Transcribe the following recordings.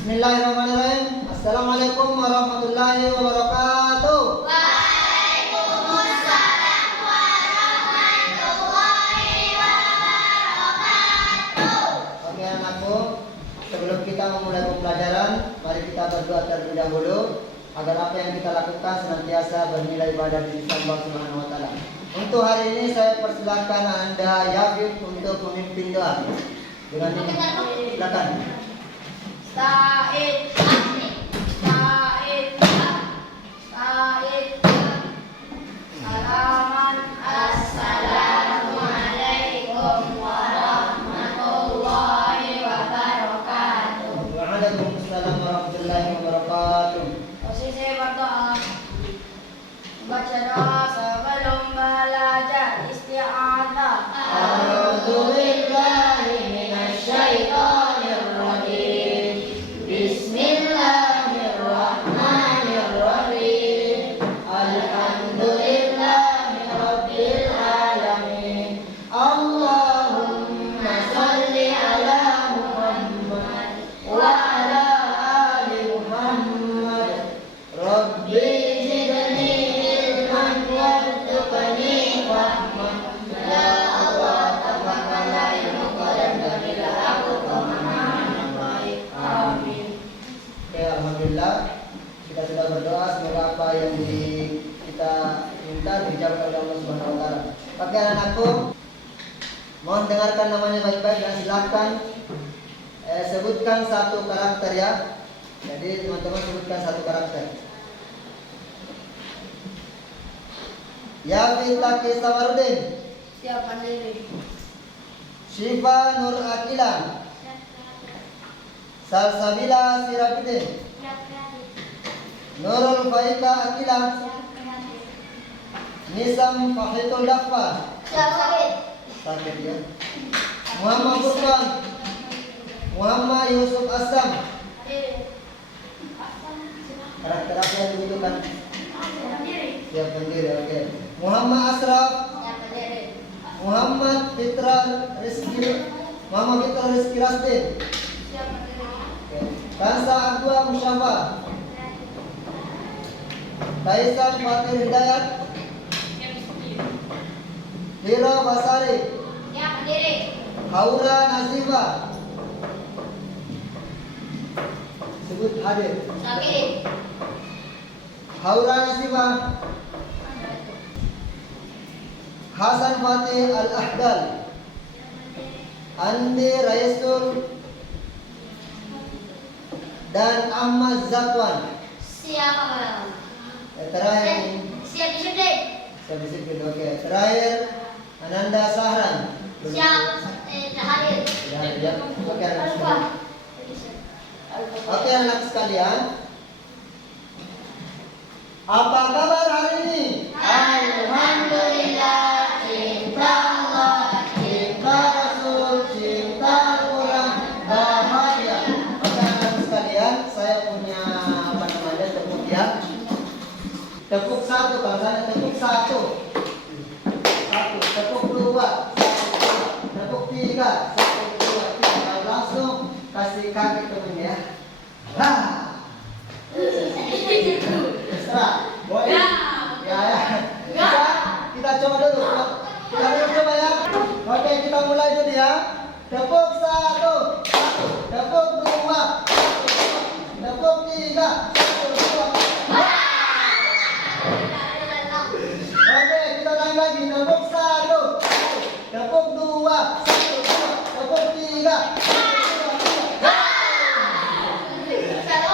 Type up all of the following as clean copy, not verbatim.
Bismillahirrahmanirrahim. Assalamualaikum warahmatullahi wabarakatuh. Waalaikumsalam warahmatullahi wabarakatuh. Oke anakku, sebelum kita memulai pembelajaran, mari kita berdoa terlebih dahulu agar apa yang kita lakukan senantiasa bernilai ibadah di sisi Allah Subhanahu wa taala. Untuk hari ini saya persilakan Anda Yafid untuk memimpin doa. Dengan ini, silakan. Said Salaman. Assalamualaikum warahmatullahi wabarakatuh. Waalaikumsalam warahmatullahi wabarakatuh. Posisi berdoa. Baca doa sebelum belajar isti'adzah. A'udzubillahi minasyaitonir rajim. Bismillahirrahmanirrahim. Alhamdulillahi rabbil alamin. Allahumma shalli ala Muhammad wa ala ali Muhammad. Rabbi zidni ilman warzuqni fahman. Ya Allah, tambahkanlah ilmuku dan berilah aku pemahaman yang baik. Amin. Oke, alhamdulillah kita sudah berdoa, semoga apa yang kita minta dijawab oleh Allah Subhanahu wa taala. Oke anakku, mohon dengarkan namanya baik-baik dan silakan sebutkan satu karakter ya. Jadi teman-teman sebutkan satu karakter. Yafid Taki Sawarudin. Siapa diri? Syifa Nur Akila. Salsabila Sirabidin. Nurul Faika Akila. Nisam Fahitul Dafa. Sakit ya. Muhammad Furqan. Muhammad Yusuf Asam. Karakter apa yang dibutuhkan? Siap pendiri, oke. Muhammad Asraf. Muhammad Fitra Rizki. Muhammad Fitra Rizki Rastin. Kansa Akwa Musyafa. Taisan Fatir Hidayat. Hira Basari. Haura Nazifa. Sebut hadir. Haura Nazifa. Hasan Fatih Al-Ahdal. Andi Raisul dan Ahmad Zakwan. Siapa malam? Terakhir Siap disiplin. saya disiplin, oke. Terakhir Ananda Sahran. Siap hadir. Ya. Oke anak sekalian. Oke anak sekalian. Apa kabar hari ini? Alhamdulillah. Cinta Allah, cinta Rasul, cinta Al-Quran, bahagia. Oke anak sekalian, saya punya tepuk ya. Tepuk satu, kalau saya tepuk satu, tepuk dua, tepuk tiga, Kalau langsung kasih kaki temen ya. Terserah, boleh. Ya. Kita coba dulu. Kita coba ya. Oke, kita mulai dulu ya. Tepuk satu, tepuk dua, tepuk tiga, Oke, kita ulangi lagi. Tepuk satu, tepuk dua, tepuk tiga.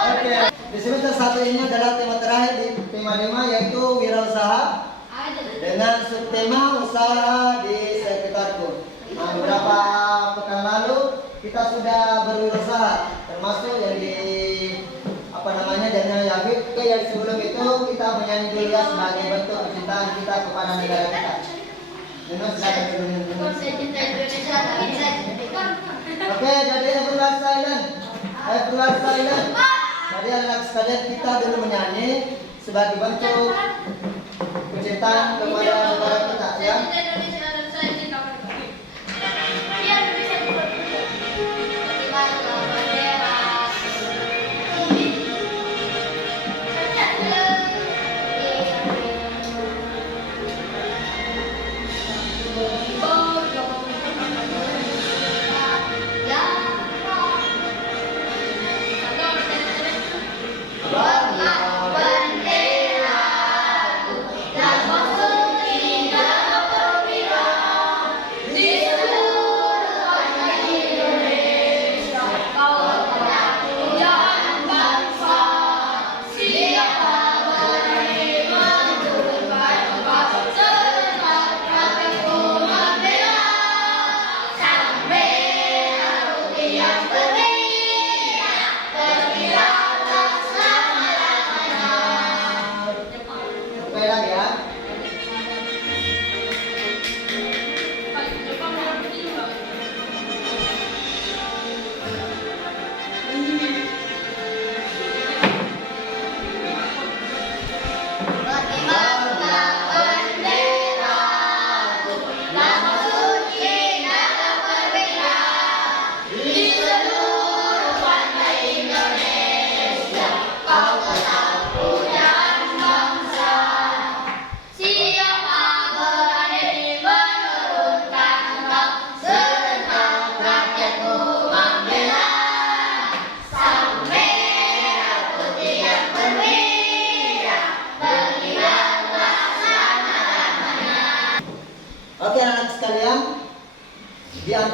Oke, di semester 1 ini adalah tema terakhir di tema 5 yaitu wirausaha dengan subtema usaha di sekitarku. Nah, beberapa pekan lalu kita sudah berwirausaha, termasuk yang di Jannah Yafid. Oke, yang sebelum itu kita menyanyi dulu ya sebagai bentuk kecintaan kita kepada negara kita. Yunus silakan dulu. Oke, jadi everyone silent. Jadi anak sekalian kita dulu menyanyi sebagai bentuk kecintaan kepada negara kita ya.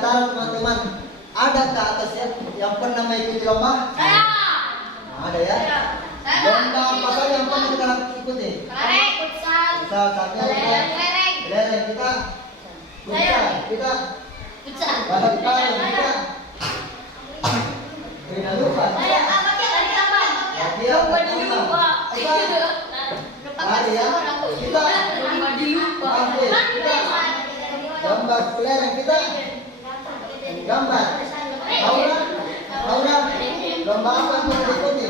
antara teman-teman adakah atasnya yang pernah mengikuti lomba? Saya. Ada ya? Lomba apa saja yang pernah kita ikuti? Kelereng. Futsal. Misal saatnya Kelereng. kelereng kita, futsal kita, Futsal. balap karung kita, lupa. Saya apa sih tadi apa? Dia lupa. Ada ya? Kita Oke, kita gambar kelereng kita gambar. Aura, Aura, lomba apa yang pernah diikuti?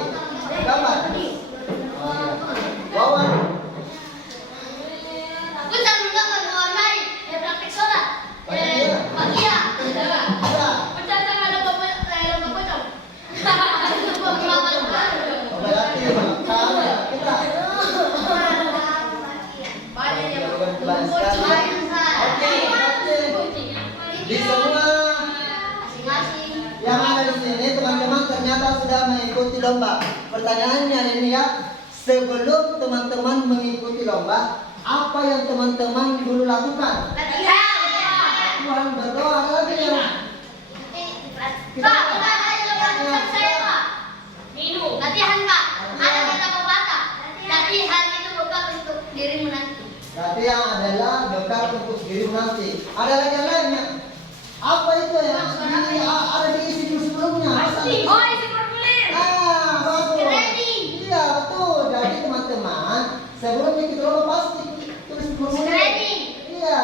Gambar. Oh, iya. Wawan, Futsal juga mewarnai praktik sholat. Bagia. Bagia. kita, Futsal sama lomba pocong. Lomba berarti kamera kita. Oke, di semua yang ada di sini teman-teman ternyata sudah mengikuti lomba. Pertanyaannya ini ya, sebelum teman-teman mengikuti lomba, apa yang teman-teman dulu lakukan? Tuhan berdoa lagi ya. Latihan Pak, ada kata pepatah. Latihan itu bekal untuk dirimu nanti. Berarti yang adalah bekal untuk diri nanti. Ada lagi yang lainnya? Apa itu ya? Ada di isi sebelumnya. Oh, isi formulir. Bagus. Training. Iya betul. Jadi teman-teman sebelum ikut lomba pasti tulis formulir. Training. Iya.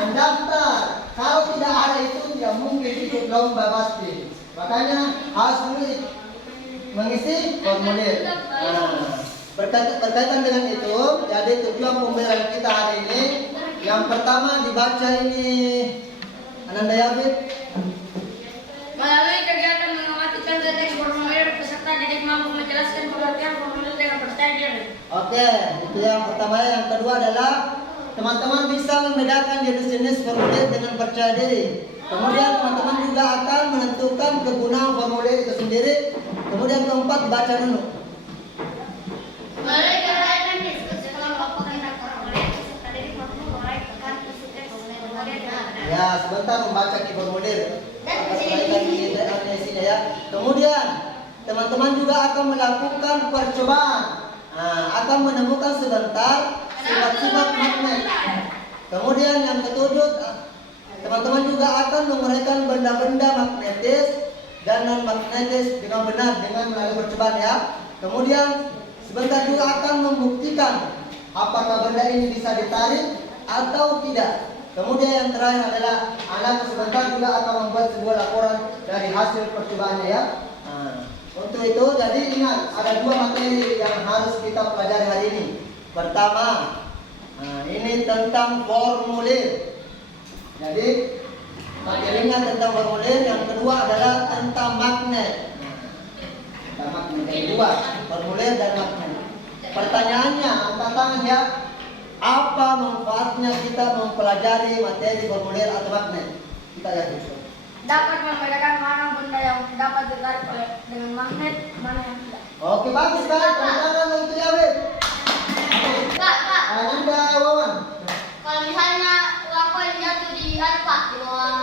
Mendaftar. Kalau tidak ada itu tidak mungkin ikut lomba pasti. Makanya harus dulu mengisi formulir. Berkaitan dengan itu, jadi tujuan pembelajaran kita hari ini, yang pertama dibaca ini Ananda Yafid. Melalui kegiatan mengamati contoh teks formulir, peserta didik mampu menjelaskan pengertian formulir dengan percaya diri. Oke, itu yang pertama. Yang kedua adalah teman-teman bisa membedakan jenis-jenis formulir dengan percaya diri. Kemudian teman-teman juga akan menentukan kegunaan formulir itu sendiri. Kemudian keempat, baca dulu. Melalui kegiatan diskusi kelompok tentang formulir, peserta didik mampu menguraikan isi teks formulir dengan benar. Ya, sebentar membaca di formulir. Dan Isinya ya. Kemudian teman-teman juga akan melakukan percobaan. Akan menemukan sebentar sifat-sifat magnet. Kemudian yang ketujuh, teman-teman juga akan menguraikan benda-benda magnetis dan non magnetis dengan benar dengan melalui percobaan ya. Kemudian sebentar juga akan membuktikan apakah benda ini bisa ditarik atau tidak. Kemudian yang terakhir adalah anak sebentar juga akan membuat sebuah laporan dari hasil percobaannya ya. Untuk itu jadi ingat ada dua materi yang harus kita pelajari hari ini. Pertama, ini tentang formulir. Jadi materinya tentang formulir. Yang kedua adalah tentang magnet. Tentang magnet yang kedua, formulir dan magnet. Pertanyaannya, angkat tangan ya. Apa manfaatnya kita mempelajari materi formulir atau magnet? Kita lihat dulu. dapat membedakan mana benda yang dapat ditarik dengan magnet, mana yang tidak. Oke, bagus sekali. Tangan untuk Yawid. Pak, Ananda Wawan. kalau misalnya laporan jatuh di Pak di bawah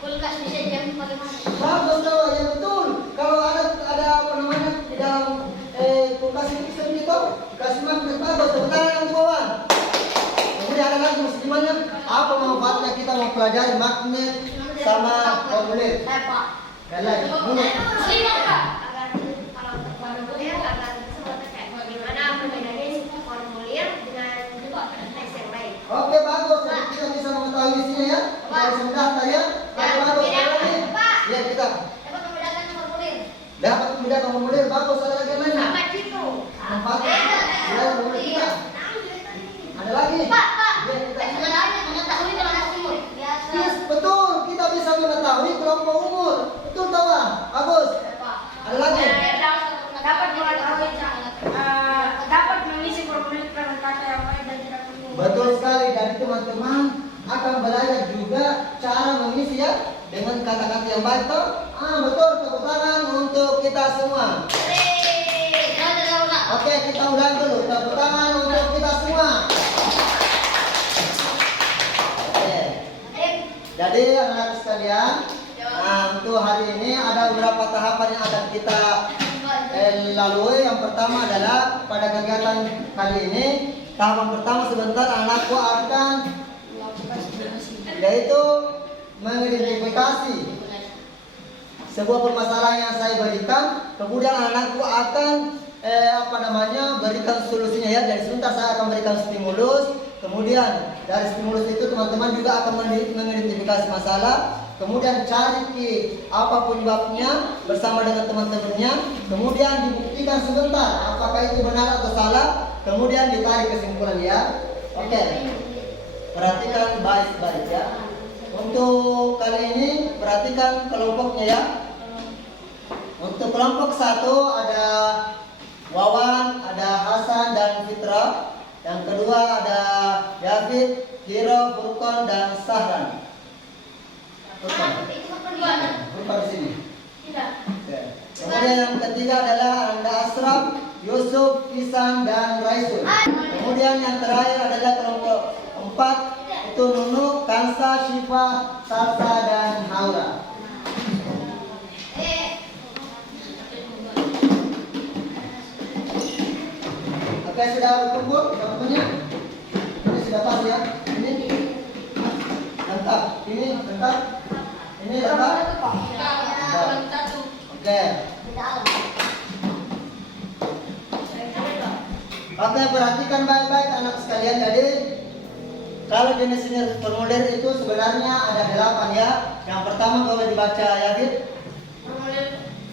kulkas bisa diambil bagaimana? Bagus tahu ya betul. Kalau ada apa namanya di dalam kulkas itu bisa gitu, kasih magnet bagus. Sebentar untuk Wawan. Kemudian ada lagi muslimannya. Apa manfaatnya kita mempelajari magnet sama formulir? Pak. Sekali lagi. Mulai. Musliman Pak. Bagaimana membedakan formulir dengan teks yang lain? Oke, bagus. Jadi kita bisa mengetahui isinya ya. Kita bisa mendaftar ya. Bagus. Ada lagi? Ya, kita Dapat membedakan formulir. dapat membedakan formulir. Bagus. Ada lagi yang lainnya? Itu. Manfaatnya. Ya, formulir kita. Ada lagi? Pak, Ya, kita. mengetahui kelompok umur. Yes, betul. Kita bisa mengetahui kelompok umur. Betul tahu Bang? Bagus. Ada lagi? Dapat mengetahui dapat mengisi formulir dengan kata yang lain dan tidak perlu. Betul sekali. Dan teman-teman akan belajar juga cara mengisi ya dengan kata-kata yang baik toh? Betul. Tepuk tangan untuk kita semua. Oke, kita ulang dulu. Tepuk tangan untuk kita semua. Oke. Jadi Jadi anak-anak sekalian, untuk hari ini ada beberapa tahapan yang akan kita lalui. Yang pertama adalah pada kegiatan kali ini, tahapan pertama sebentar anakku akan yaitu mengidentifikasi sebuah permasalahan yang saya berikan, kemudian anakku akan berikan solusinya ya. Jadi sebentar saya akan berikan stimulus, kemudian dari stimulus itu teman-teman juga akan mengidentifikasi masalah, kemudian cari apa penyebabnya bersama dengan teman-temannya, kemudian dibuktikan sebentar apakah itu benar atau salah, kemudian ditarik kesimpulan ya. Oke, perhatikan baik-baik ya. Untuk kali ini perhatikan kelompoknya ya. Untuk kelompok 1 ada Wawan, ada Hasan dan Fitra. Yang kedua ada David, Hiro, Furqan dan Sahran. Furqan di sini. Oke. Kemudian yang ketiga adalah Anda Asraf, Yusuf, Isan dan Raisul. Kemudian yang terakhir adalah kelompok 4 itu Nunu, Kansa, Syifa, Salsa dan Haura. Oke, sudah berkumpul teman-temannya? Ini sudah pas ya? Ini lengkap. Ini lengkap. Ini lengkap. Oke. Oke, perhatikan baik-baik anak sekalian. Jadi kalau jenis formulir itu sebenarnya ada 8 ya. Yang pertama boleh dibaca ya, Dit?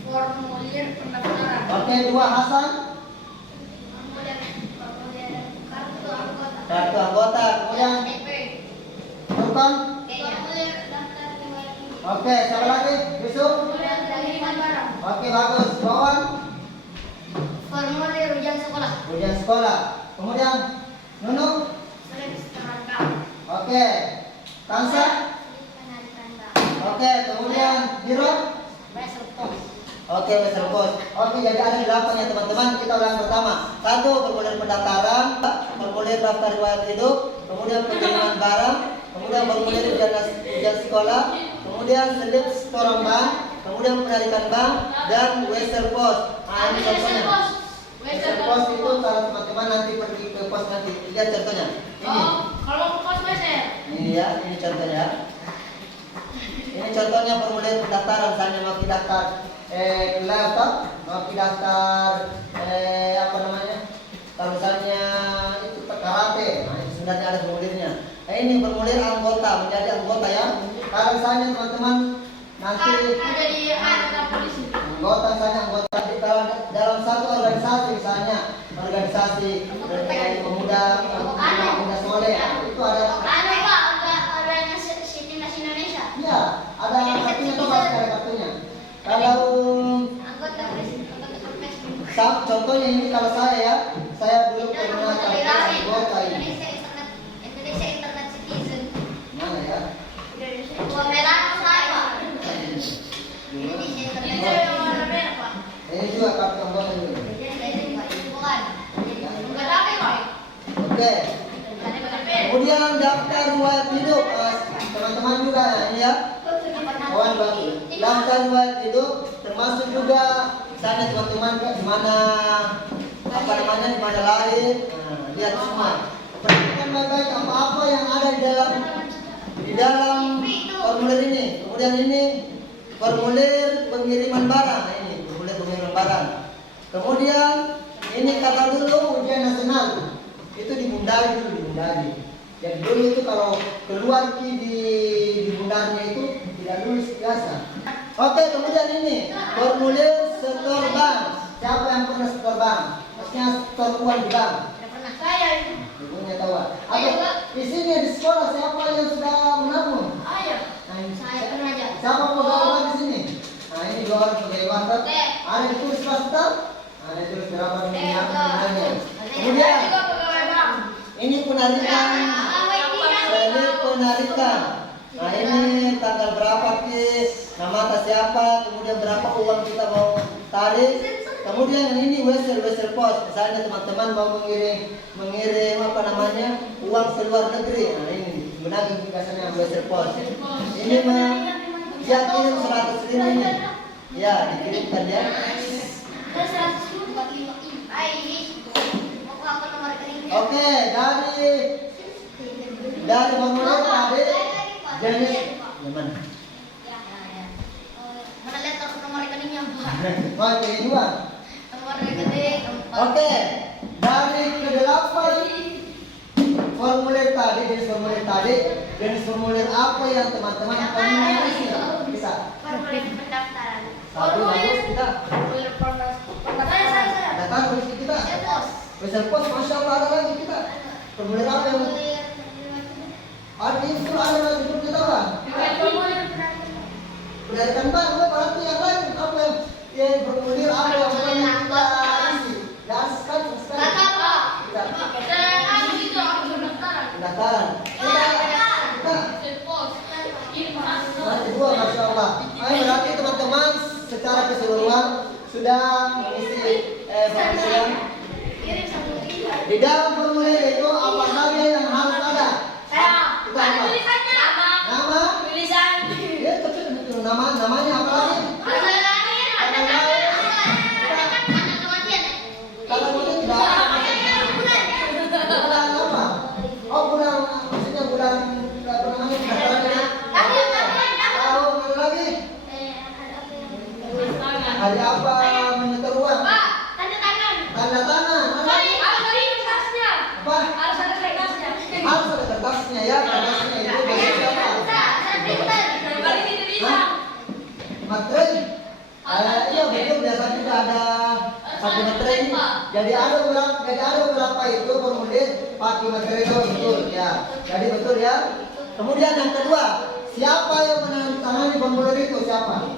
Formulir pendaftaran. Oke, 2 Hasan. Kartu anggota. Kemudian Furqan. Oke, siapa lagi? Yusuf. Oke, bagus. Wawan. Formulir ujian sekolah. Ujian sekolah. Kemudian Nunu. Oke. Kansa. Oke, kemudian Hiro. Oke, Wesel Pos. Oke, jadi ada 8 ya teman-teman. Kita ulang pertama. 1 formulir pendaftaran, formulir daftar riwayat hidup, kemudian pengiriman barang, kemudian formulir ujian sekolah, kemudian slip setoran bank, kemudian penarikan bank dan Wesel Pos. Nah, ini contohnya. Wesel Pos itu kalau teman-teman nanti pergi ke pos nanti lihat contohnya. Ini. Kalau ke pos Wesel. Ini ya, ini contohnya. Ini contohnya formulir pendaftaran. Misalnya mau daftar laptop, mau daftar kalau misalnya itu karate, nah itu sebenarnya ada formulirnya. Ini formulir anggota, menjadi anggota ya. Kalau misalnya teman-teman nanti Jadi anggota polisi. anggota, misalnya anggota kalau dalam satu organisasi, misalnya organisasi pemuda soleh, itu ada. Timnas Indonesia. Iya, ada kartunya tuh, ada kartunya. Kalau contohnya ini kalau saya dulu pernah anggota ini. Indonesia Internet Citizen. Mana ya? Uang merah apa? Indonesia Internet. Ini juga kartu anggota juga. Bukan apa, Pak? Oke. Kemudian daftar riwayat hidup, teman-teman juga ini ya. Kawan bagus. Daftar riwayat hidup termasuk juga misalnya teman-teman di mana di mana lahir. Nah, lihat semua. Perhatikan baik-baik apa-apa yang ada di dalam formulir ini. Kemudian ini formulir pengiriman barang. Nah, ini formulir pengiriman barang. Kemudian ini kata dulu ujian nasional. Itu dibundari dulu. Jadi dulu itu kalau keluar di bundarnya itu tidak lulus biasa. Oke, kemudian ini formulir setor bank. Siapa yang pernah setor bank? Maksudnya setor uang di bank. Tidak pernah. Saya itu. Ibunya tahu. Oke, di sini di sekolah siapa yang sudah menabung? Ayo. Nah, ini. Saya pernah aja. Siapa pegawai di sini? Nah, ini 2 orang pegawai. Ada ditulis pastor? Ada ditulis berapa nilainya. Kemudian ini penarikan. Nah, ini tanggal berapa nama atas siapa, kemudian berapa uang kita mau tarik. Kemudian ini Wesel Pos. Misalnya teman-teman mau mengirim uang ke luar negeri. Nah, ini Menggunakan biasanya wesel pos. Ini mah siap kirim 100 ini. Ya, dikirimkan ya. Oke, dari bangunan tadi jenis mana? Mana lihat nomor rekeningnya, Pak? Oh, ini dua. Nomor rekening 4. Oke, dari ke-8 formulir tadi, jenis formulir apa yang teman-teman kombinasi? Bisa. Formulir pendaftaran. Satu bagus kita. Formulir pendaftaran. Saya. Datang polisi kita. Wesel pos, masya Allah ada lagi kita. Formulir apa yang ada itu ada lagi kita lah. Formulir pendaftaran. Berdasarkan bang, berarti yang lain apa yang formulir apa yang perlu kita isi? Ya sekali. Pendaftaran. Nanti dua, masya Allah. Berarti teman-teman secara keseluruhan sudah mengisi formulir. Di dalam formulir itu apa saja yang harus ada? Itu apa? Nama? Ya, betul. Namanya apa lagi? Kalau mungkin tidak. Bulan apa? Oh, bulan maksudnya bulan apa namanya? Tahun ada lagi? Hari apa menyetor uang? Tanda tangan. Apa? Harus ada kertasnya ya. Kertasnya itu bagi siapa? Materai. Iya betul, biasa juga ada satu materai. Jadi ada beberapa itu formulir pakai materai itu betul ya. Jadi betul ya. Kemudian yang kedua, siapa yang menandatangani formulir itu siapa?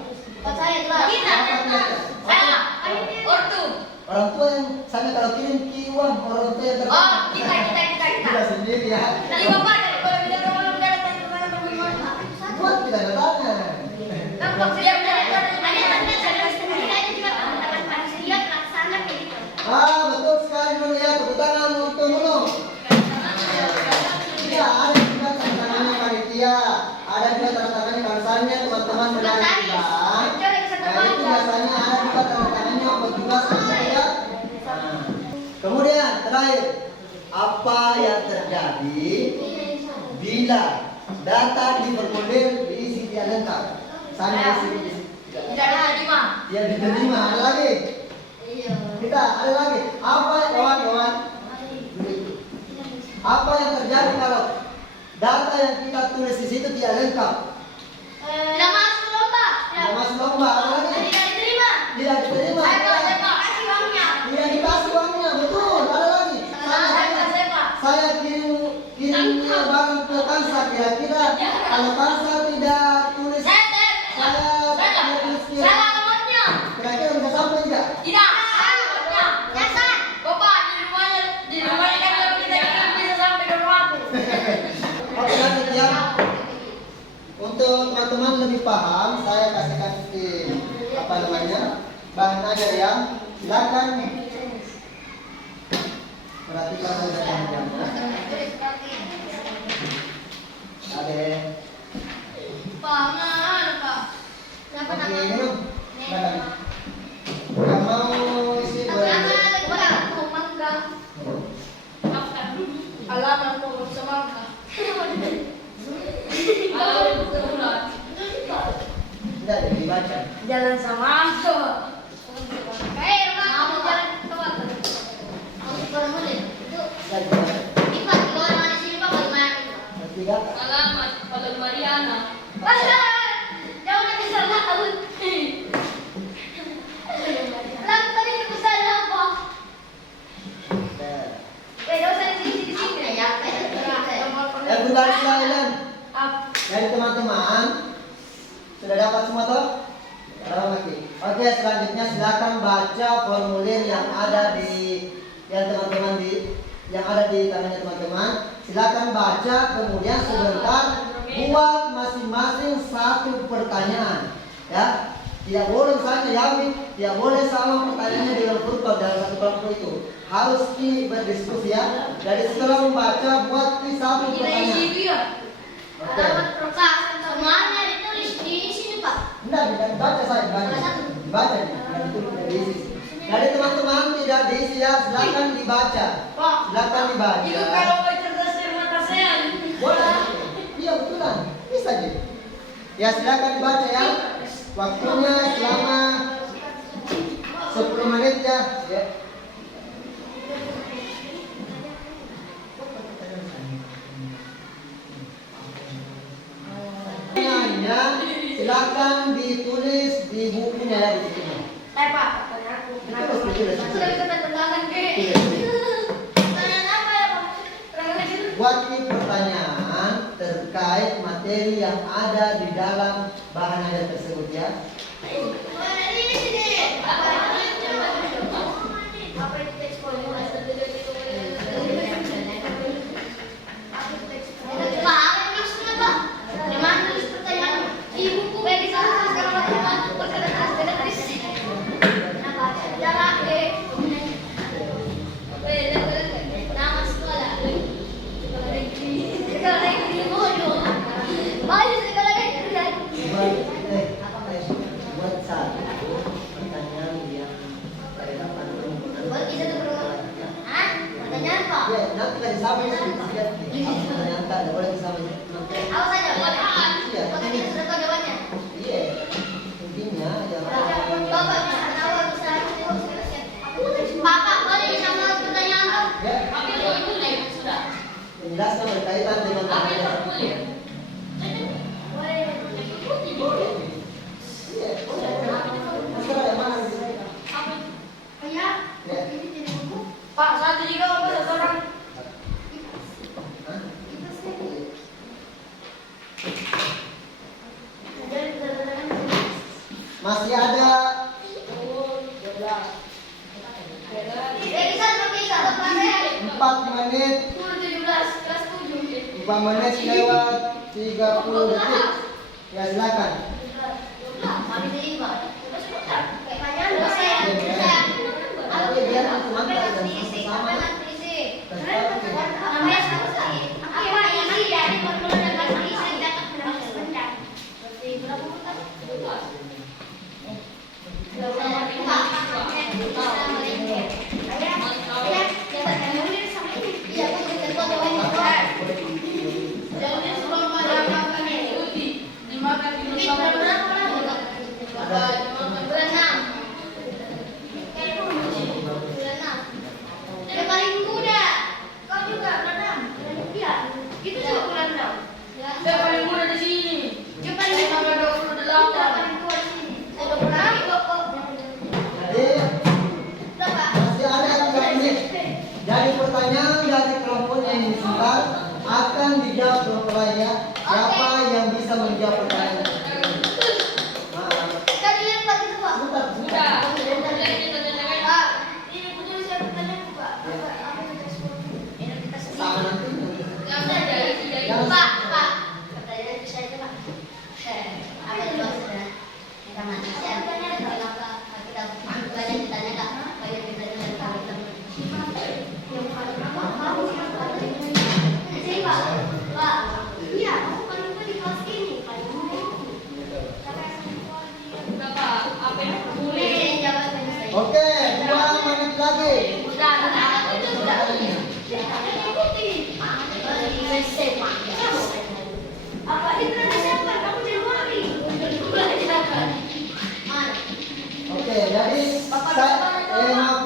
Orang tua yang sana kalau kirim uang orang tua yang kita sendiri ya. Buat kita datanya. Betul sekali dulu ya, tepuk tangan untuk Nuno. Ya, ada juga tanda tangannya panitia, ada juga tanda tangannya kalsannya teman-teman menarik bang. Itu biasanya ada juga tanda tangannya petugas saya. Kemudian terakhir, apa yang terjadi bila data di formulir diisi tidak lengkap? Saya isi tidak diterima. Ada lagi? Kita ada lagi. Apa kawan-kawan? Apa yang terjadi kalau data yang kita tulis di situ tidak lengkap? Tidak masuk lomba. Ada lagi? Tidak diterima. Tidak dikasih uangnya. Betul. Ada lagi? Saya kirim barang ke kansa, kira-kira kalau kansa tidak tulis saya tulis kira-kira bisa sampai tidak? Oke, lanjut ya. Untuk teman-teman lebih paham, saya kasihkan bahan ajar ya. Silakan nih. Perhatikan saja. Ade. Oke, minum. Yang mau isi boleh. Tidak dibaca. Jalan sama aku. Tiga. Alamat pada Mariana. Jauh dari sana aku. Lang tadi ke sana apa? Jauh dari sini ya. Everybody silent. Dari teman-teman sudah dapat semua toh? Oke, selanjutnya silakan baca formulir yang ada di tangannya teman-teman. Silakan baca, kemudian sebentar buat masing-masing satu pertanyaan. Ya, tidak boleh saja yamin, tidak boleh sama pertanyaannya dalam satu kelompok itu. Harus berdiskusi ya. Jadi setelah membaca buat satu pertanyaan. Alamat Pak, semuanya ditulis di sini Pak. Enggak, dibaca saya, dibaca. Jadi teman-teman tidak diisi ya, silakan dibaca. Pak, Silakan dibaca. itu kalau mau cerdas mata saya. Boleh. Iya betulan, bisa gitu. Ya silakan dibaca ya. Waktunya selama 10 menit ya. Ya. Pertanyaannya silakan ditulis di bukunya ya di sini. Pak, pertanyaan aku. Kenapa Tulis, tulis, tulis. Sudah bisa bertentangan ke. Pertanyaan apa ya Pak? Pertanyaan gitu. Buat ini pertanyaan terkait materi yang ada di dalam bahan ajar tersebut ya. Ini sini. Apa itu teks formula? Pak, apa maksudnya Pak? Di mana tulis pertanyaan? Di buku. Di sana sekarang lagi berkata-kata di sini. Kenapa? Jalan deh. Nama sekolah. Sekolah negeri bodoh. Bayu sekolah negeri. Buat satu pertanyaan yang relevan Buat kita tuh perlu. Hah? Pertanyaan apa? ya nanti kan sampai lihat pertanyaan tak ada boleh sampai nanti. Apa saja? Iya. Apakah kita sudah tahu jawabannya? Iya. Intinya ya. Bapak bisa tahu bisa. Bapak boleh bisa menjawab pertanyaan tuh? Ya. Tapi itu sudah. Penjelasan berkaitan dengan Tapi formulir. Boleh. Iya. Masalah yang mana? Ayah, Ya. ini jadi buku. Pak, satu juga apa satu orang? Hah? Kita sih. Jadi benar-benar. Masih ada Bisa bisa lepas ya. 4 menit 17 kelas 7. 4 menit lewat 30 detik. Ya silakan. Kami jadi Pak. Kayak panjang dosa ya. Tapi biar teman-teman dan Isi, sama-sama. apa nanti isi? Tetap tidak. Namanya apa isi ya? Di formula dan isi dapat berapa sebentar? Berarti berapa bulan? Dimakan di Yang paling muda. Kau juga bulan 6. Iya. Itu juga bulan 6. Saya paling muda di sini. Yang paling Saya nomor 28. paling tua di sini. Saya 26 kok. Jadi Berapa? masih ada 3 menit. Jadi pertanyaan dari kelompok yang disebar akan dijawab kelompok lainnya. Siapa yang bisa menjawab pertanyaan? Nah, Tadi lihat Pak itu Pak. sebentar, Sudah. sebentar. Jadi kita tanyakan. Pak, ini betul siapa pertanyaan Pak? Apa itu identitas Sama nanti. Yang saja isi dari Pak, pertanyaan bisa aja Pak. Apa itu maksudnya? Kita mati saya tanya kenapa kita banyak ditanya Kak, banyak ditanya dari kami teman. Yang paling apa? Sini Pak, Pak. Iya, aku paling tua di kelas ini, paling muda ini. berapa? Apa yang formulir? Ini jawaban saya. Oke, 2 menit lagi. Sudah. Apa itu Desember? Kamu Januari. Oke, jadi maaf.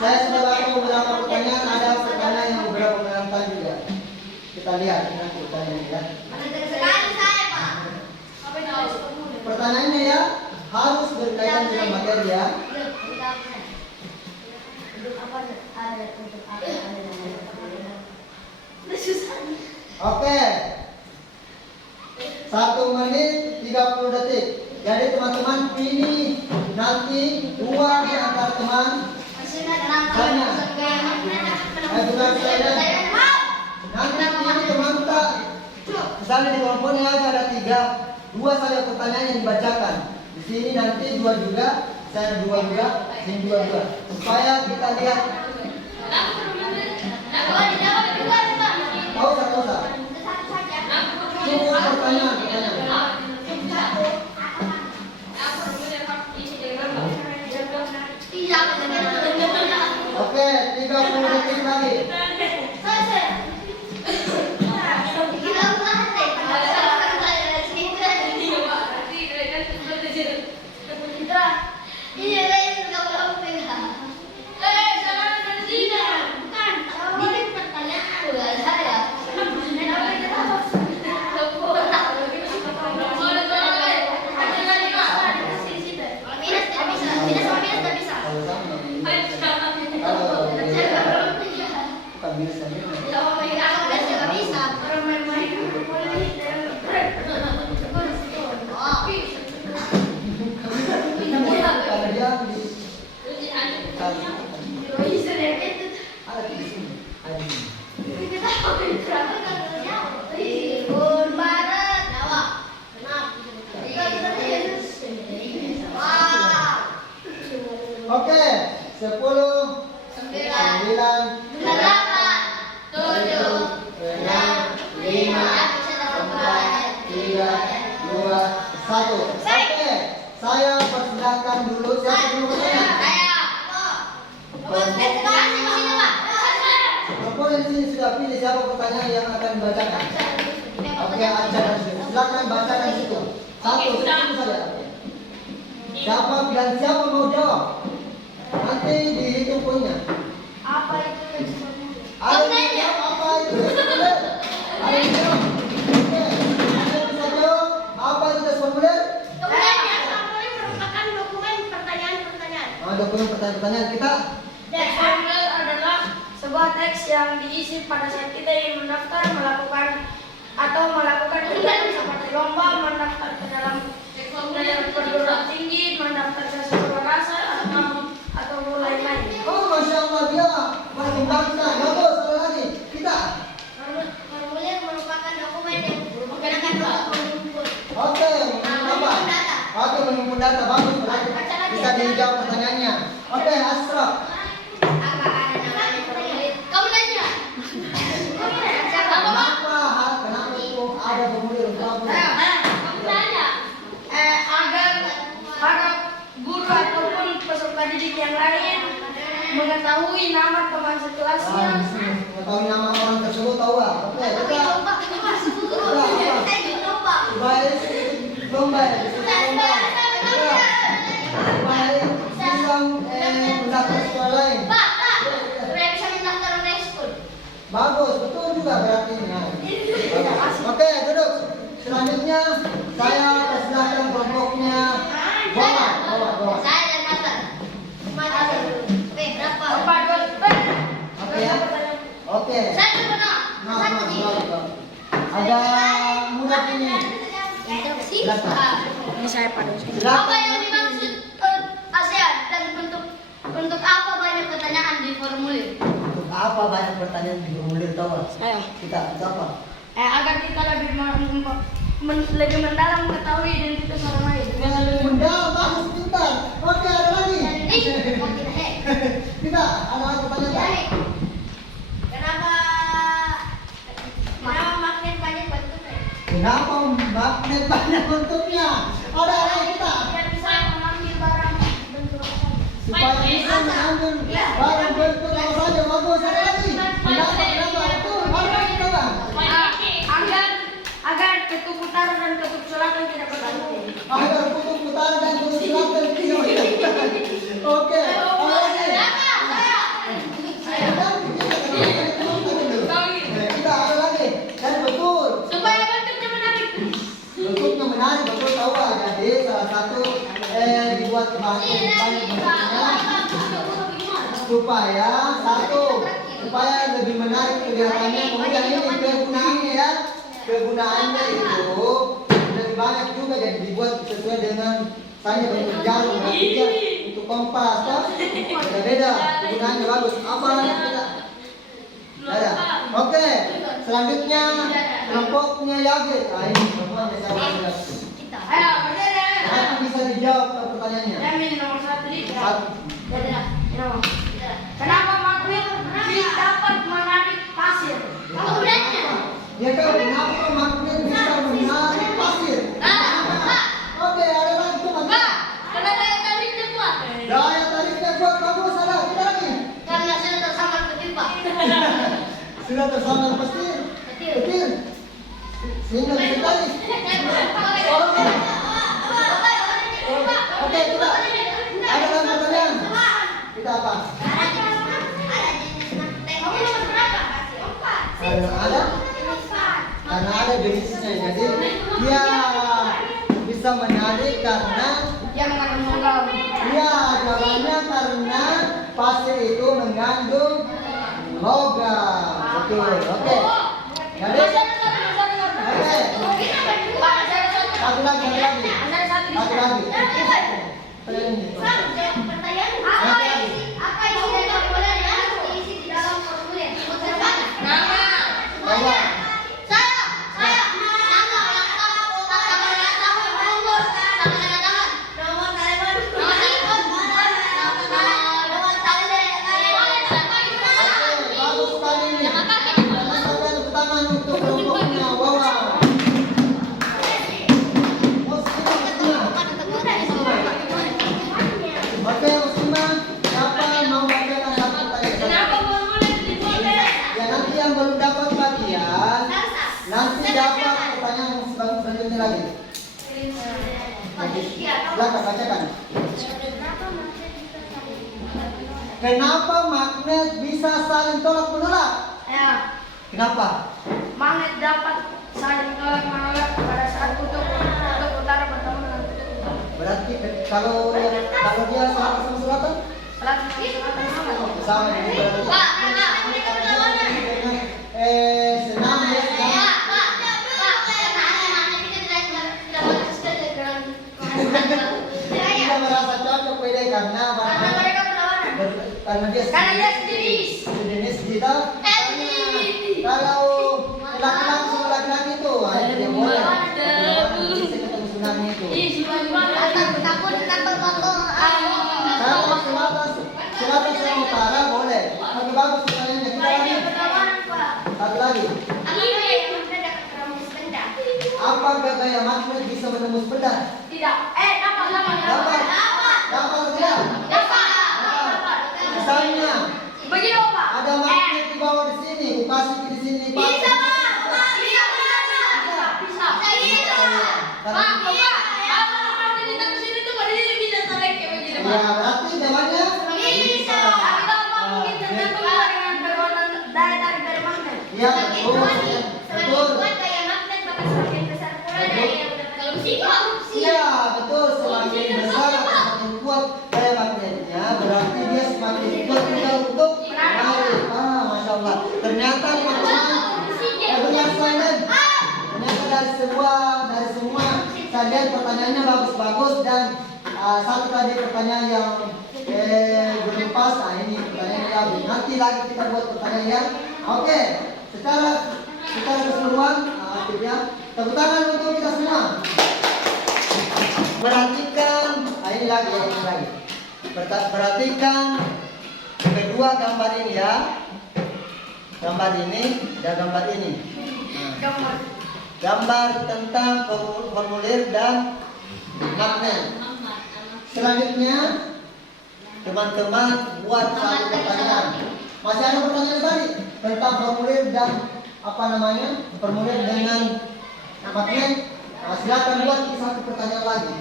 Saya sudah baca beberapa pertanyaan, ada pertanyaan yang beberapa menantang juga. Kita lihat nanti pertanyaannya ya. Sekali saya Pak. Apa itu? Pertanyaannya ya harus berkaitan dengan materi ya. Oke. 1 menit 30 detik. Jadi teman-teman pilih nanti 2 di antara teman. Bukan saya. Nanti pilih teman tak. Misalnya di kelompoknya ada 3, 2 saja pertanyaan yang dibacakan. Di sini nanti 2 juga, saya 2 juga, sini 2 juga. Supaya kita lihat. Nah, kalau dijawab juga Pak. Tahu tak? Cukup pertanyaan. Oke, 30 detik lagi. Bukan minus dan minus. Kalau dia di ada di sini. Ada di sini. Oke, 10, 9, 8, 7, 6, 5, 4, 3, 2, 1. Oke, saya persilahkan dulu. Siapa dulu bertanya? Kelompok di sini sudah pilih siapa pertanyaan yang akan dibacakan. Oke, Aca dan Sri. Silakan bacakan situ. Satu saja. Siapa dan siapa mau jawab? Nanti dihitung poinnya. Apa itu yang disebutnya? Ada yang jawab apa itu? Ada yang jawab. Oke, ada yang bisa jawab apa itu tes formulir? Formulir merupakan dokumen pertanyaan-pertanyaan. Dokumen pertanyaan kita. Formulir adalah Sebuah teks yang diisi pada saat kita ingin mendaftar, melakukan kegiatan seperti lomba, mendaftar ke dalam perguruan tinggi, mendaftar ke sekolah dasar, atau lain-lain. Oh, Masya Allah, dia masih bangsa. Bagus, sekali lagi. Kita. Formulir merupakan dokumen yang menggunakan untuk mengumpul. Oke, apa? Oke, mengumpul data. Bagus, berarti bisa dijawab pertanyaannya. Oke, Asraf. Apa ada namanya formulir? Kamu nanya. Kenapa itu ada formulir untuk apa? Kamu nanya. agar para guru ataupun peserta didik yang lain mengetahui nama teman sekelasnya. Mengetahui nama orang tersebut tahu lah. Oke, kita baik, baik, mendaftar sekolah lain. Bagus, betul juga berarti. Oke, duduk. Selanjutnya saya persilahkan kelompoknya bawah. Saya dan Hasan. Berapa? Oke ya. Oke. Saya benar. Ada mudah ini. Ini saya pada Apa Silakan. yang dimaksud ASEAN dan untuk apa banyak pertanyaan di formulir? Untuk apa banyak pertanyaan di formulir tahu? Ayo. Kita siapa? Agar kita lebih mendalam mengetahui identitas orang lain. Mendalam, bagus, pintar. Oke, ada lagi. Kita ada lagi pertanyaan. Kenapa magnet banyak bentuknya? Kenapa magnet banyak bentuknya? Ada lagi kita. Biar bisa mengambil barang bentuk apa? Supaya bisa mengambil barang bentuk apa saja. Bagus, ada lagi. Kenapa? Itu ada lagi kita. Agar kutub utara dan kutub selatan tidak bertemu. Agar kutub utara dan kutub selatan tidak bertemu. Oke, ada lagi. Kita ada lagi. Dan betul. Supaya bentuknya menarik. Bentuknya menarik, betul tahu. Jadi salah satu dibuat banyak bentuknya supaya lebih menarik kelihatannya. Kemudian ini kegunaannya ya. Kegunaannya itu lebih banyak juga, jadi dibuat sesuai dengan misalnya bentuk jarum, juga untuk kompas, toh beda-beda. Kegunaannya bagus. Apa kita? Ada. Oke. Selanjutnya kelompoknya Yagit. Ini semuanya jawab. Ayo, Nanti bisa dijawab pertanyaannya. Yamin nomor 1 nih. Satu. Kenapa magnet dapat menarik pasir? Ya kan, kenapa magnet bisa Sudah tersandar petir. Petir. Sehingga bisa tadi. Oke, kita ada kan pertanyaan? Kita apa? Karena ada jenisnya, jadi dia bisa menarik karena Yang mengandung logam. dia jawabannya karena pasir itu mengandung logam. Betul. Oke. Jadi satu lagi. Satu lagi. Pertanyaan apa isi dari formulir yang diisi di dalam formulir? Bahwa bagus sekali ini. Karena sampai tepuk tangan untuk kelompoknya Wawa. Oke, Muslimah, siapa mau bacakan satu pertanyaan? Kenapa formulir dibuat? Ya nanti yang belum dapat bagian, nanti dapat pertanyaan selanjutnya lagi. Silakan bacakan. Kenapa magnet bisa saling tolak menolak? Ya, Kenapa? magnet dapat saling tolak menolak pada saat kutub utara bertemu dengan kutub utara. Berarti kalau dia selatan sama selatan Selatan selatan sama. sama ini berarti. Senang ya. Kita merasa cocok beda karena dia sejenis kita. Kalau laki-laki sama laki-laki itu, dia boleh. Bisa ketemu sunarnya itu. Kalau selatan sama utara boleh. Tapi bagus pertanyaannya. Kita lagi. Satu lagi. Apakah gaya magnet bisa menembus benda? Tidak. Dapat. Dapat atau tidak? Misalnya Begini Pak. ada magnet di bawah di sini, ku kasih di sini. Bisa. Ya, berarti jawabannya ya betul. Iya, betul. Semakin besar, semakin kuat gaya magnetnya, berarti dia semakin kuat juga untuk menarik. Masya Allah. Ternyata teman-teman, benar Simon. Ternyata dari semua kalian pertanyaannya bagus-bagus dan satu tadi pertanyaan yang belum pas. Nah ini pertanyaan yang nanti lagi kita buat pertanyaan yang oke. Secara keseluruhan, akhirnya tepuk tangan untuk kita semua. Perhatikan, ini lagi. Perhatikan kedua gambar ini ya. Gambar ini dan gambar ini. Gambar tentang formulir dan magnet. Selanjutnya, teman-teman buat satu pertanyaan. Masih ada pertanyaan tadi tentang formulir dan formulir dengan magnet. Silakan buat satu pertanyaan lagi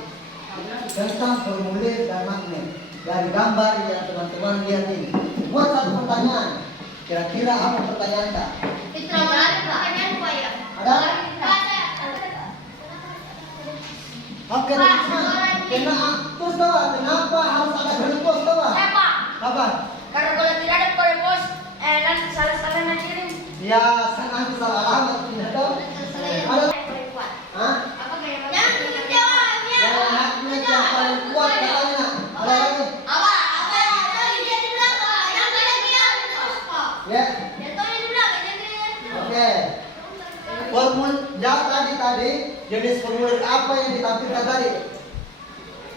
tentang formulir dan magnet dari gambar yang teman-teman lihat ini. Buat satu pertanyaan. Kira-kira apa pertanyaan Kak? Ada? Oke, teman-teman. Terus tahu kenapa harus ada glucose tahu? Apa? Karena kalau tidak ada kode pos, nanti salah kirim. Ya, nanti salah alamat tidak tahu. Ada? Hah? Yang magnet yang paling kuat katanya. Ada lagi? Ya. Oke. Jawab tadi jenis formulir apa yang ditampilkan tadi?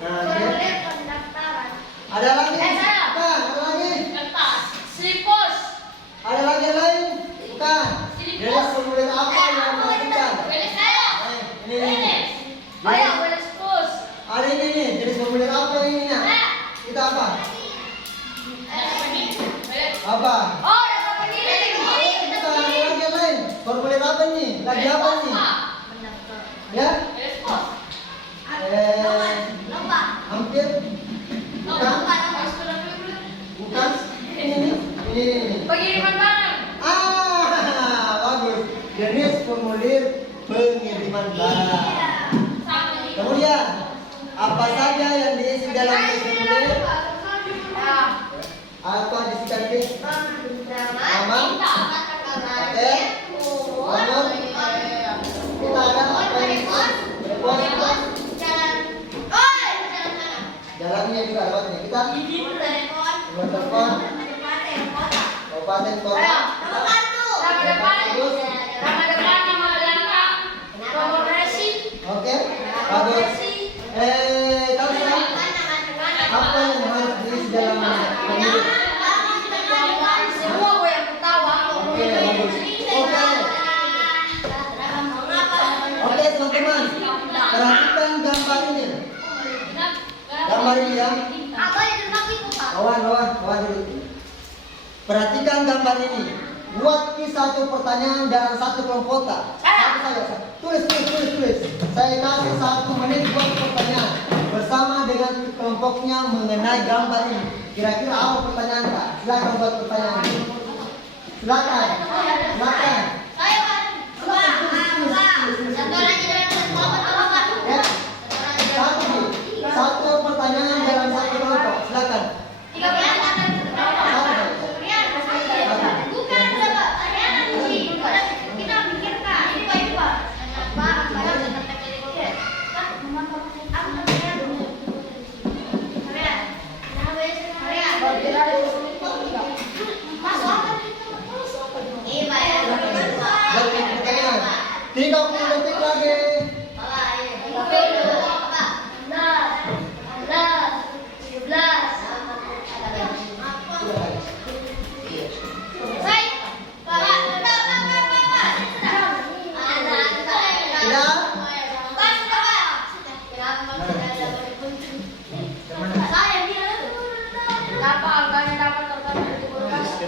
Nah, ada lagi? Bukan, ada lagi? Slipos. Ada lagi yang lain? Bukan. Jenis formulir apa yang ditampilkan? Ini. Oh ya, Weles Pos. Ada ini nih, jenis formulir apa ini? Itu apa? Apa? Oh, yang apa ini? Bukan. apa nih? Lagi apa nih? Ya? Lomba. Hampir. Bukan? Bukan? Ini. Pengiriman barang. Bagus. Jenis formulir pengiriman barang. Kemudian, apa saja yang diisi dalam formulir? Apa diisikan ke? Nama? Oke. Nomor? Kita ada apa ini? Telepon? Jalannya juga lewat nih. Kita nomor telepon, kabupaten kota. Nama depan. Nama depan, nama belakang. Nomor resi. Oke. Bagus. Tahu nggak apa yang harus diisi dalam formulir? Semua gue yang ketawa. Oke, bagus. Oke, teman-teman. Perhatikan gambar ini. Gambar ini ya. Kawan dulu. Perhatikan gambar ini. Buat satu pertanyaan dalam satu kelompok kota. Tulis. Saya kasih 1 menit buat pertanyaan bersama dengan kelompoknya mengenai gambar ini. Kira-kira apa pertanyaan Kak? Silakan buat pertanyaan. Silakan. Ya. Satu pertanyaan dalam satu kelompok. Silakan. Pertanyaan. 30 detik lagi. Kenapa angkanya dapat tertarik di kulkas?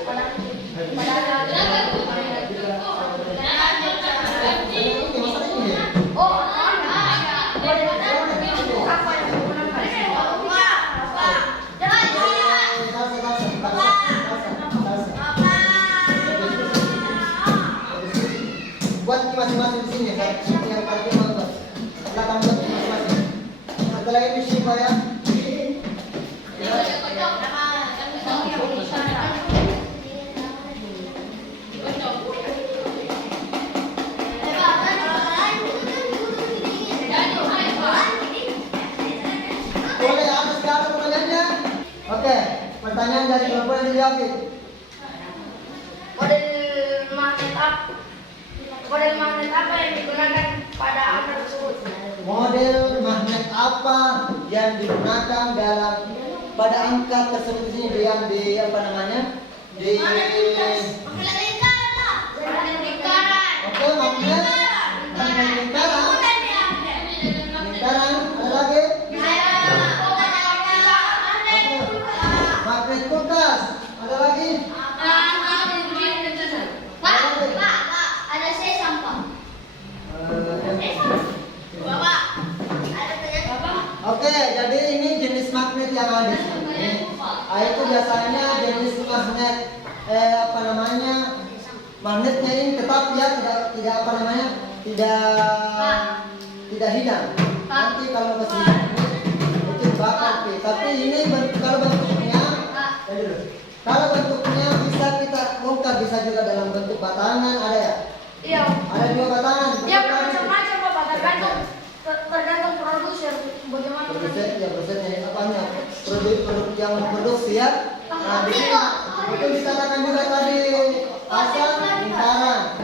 Buat masing-masing di sini ya. Yang tadi buat. Silakan buat masing-masing. Setelah ini Syifa ya. Boleh atas ke atas pertanyaannya. Oke, pertanyaan dari kelompok yang dijawab. Model magnet apa yang digunakan pada angka tersebut? Model magnet apa yang digunakan pada angka tersebut di sini yang di apa namanya? Oke, magnet lingkaran. Lingkaran, ada lagi? Magnet kulkas, ada lagi? Oke, jadi ini jenis magnet yang ada di sini. Itu biasanya jenis magnet apa namanya? Magnetnya ini tetap ya, tidak apa namanya? Tidak hilang. Nanti kalau ke sini itu bakar. Tapi ini kalau bentuknya bisa kita bongkar, bisa juga dalam bentuk batangan, ada ya? Iya. Ada 2 batangan. Ya macam-macam Bapak, tergantung produser bagaimana. Produsernya apanya? Produk yang produksi ya. Nah, itu dikatakan juga tadi pasang lingkaran.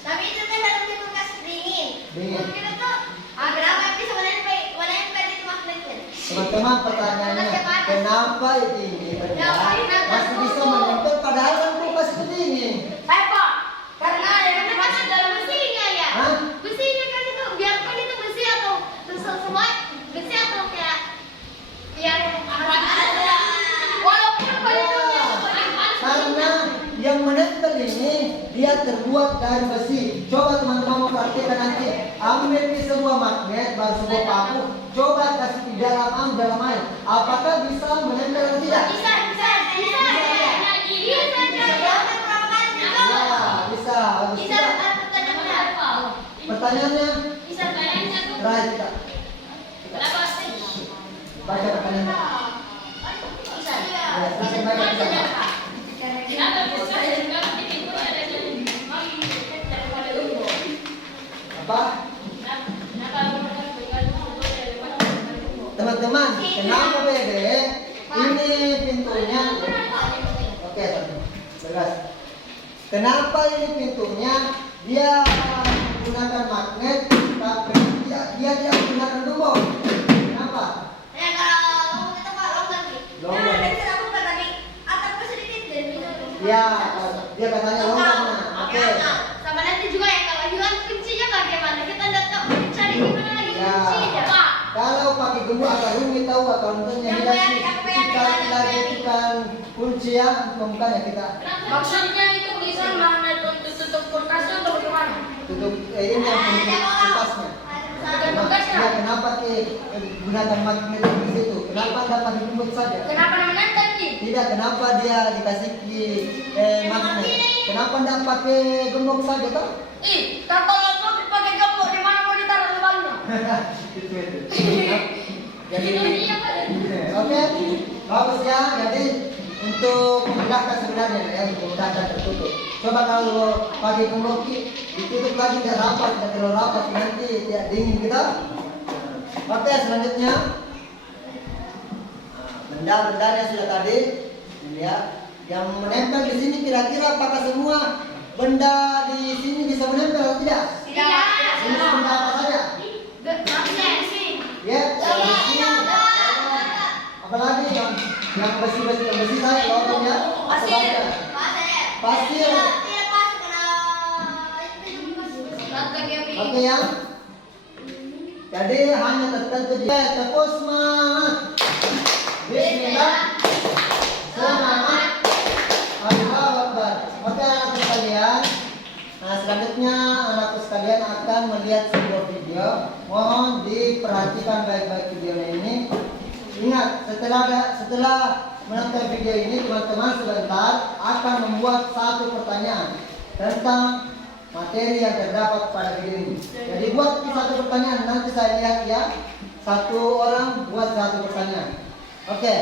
Tapi itu kan dalam kulkas dingin. Kita tuh berapa bisa warna itu magnetnya? Teman-teman, pertanyaannya kenapa itu ini masih bisa menyentuh padahal kan kulkas itu dingin? Pak, karena yang Masih dalam besinya ya. Hah? Besinya kan itu biarkan itu besi atau semua besi atau kayak yang ada. walaupun Karena terbuat dari besi. Coba teman-teman mau praktekkan nanti. Ambil di sebuah magnet, baru sebuah paku. Coba kasih di dalam air. Apakah bisa menempel atau tidak? Bisa. Ya, bisa. Bagus. Pertanyaannya, terakhir kita baca pertanyaannya. Apa? Teman-teman, kenapa beda? Ini pintunya. Oke, beres. Kenapa ini pintunya? Dia menggunakan magnet, tapi dia tidak menggunakan gembok. Kenapa? Longgar. Ya, dia katanya longgar. Oke. Sama nanti juga ya kalau hilang kuncinya bagaimana? Kita tidak tahu cari di mana lagi Ya. kuncinya. Kalau pakai gembok agak rumit tahu akuntannya kita kunci ya bukannya kita Maksudnya itu tulisan magnet untuk tutup kulkasnya atau bagaimana? tutup ini yang kunci kulkasnya. Ya, kenapa gunakan magnet di situ? Kenapa dapat digembok saja? Kenapa namanya tadi? Tidak, kenapa dia dikasih magnet? Kenapa tidak pakai gembok saja toh? Kalau mau dipakai gembok di mana mau ditaruh lubangnya? Itu. Jadi, oke, bagus ya. Jadi untuk memudahkan sebenarnya ya, untuk memudahkan tertutup. Coba kalau pakai gembok ditutup lagi tidak rapat, tidak terlalu rapat nanti tidak dingin kita. Oke, selanjutnya benda-bendanya sudah tadi, ya. Yang menempel di sini kira-kira apakah semua benda di sini bisa menempel atau tidak? Tidak. Ini benda apa saja? Ya, besi. Apalagi yang besi saya logam ya. Pasir. Oke ya. Jadi hanya tertentu dia tepuk semangat. Bismillah. Semangat. Allahu Akbar. Oke anak-anak sekalian. Nah selanjutnya anakku sekalian akan melihat sebuah video. Mohon diperhatikan baik-baik videonya ini. Ingat setelah menonton video ini teman-teman sebentar akan membuat satu pertanyaan tentang materi yang terdapat pada video ini. Jadi buat satu pertanyaan nanti saya lihat ya. Satu orang buat satu pertanyaan. Oke.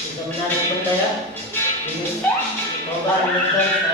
Bisa menarik benda ya. Ini coba menonton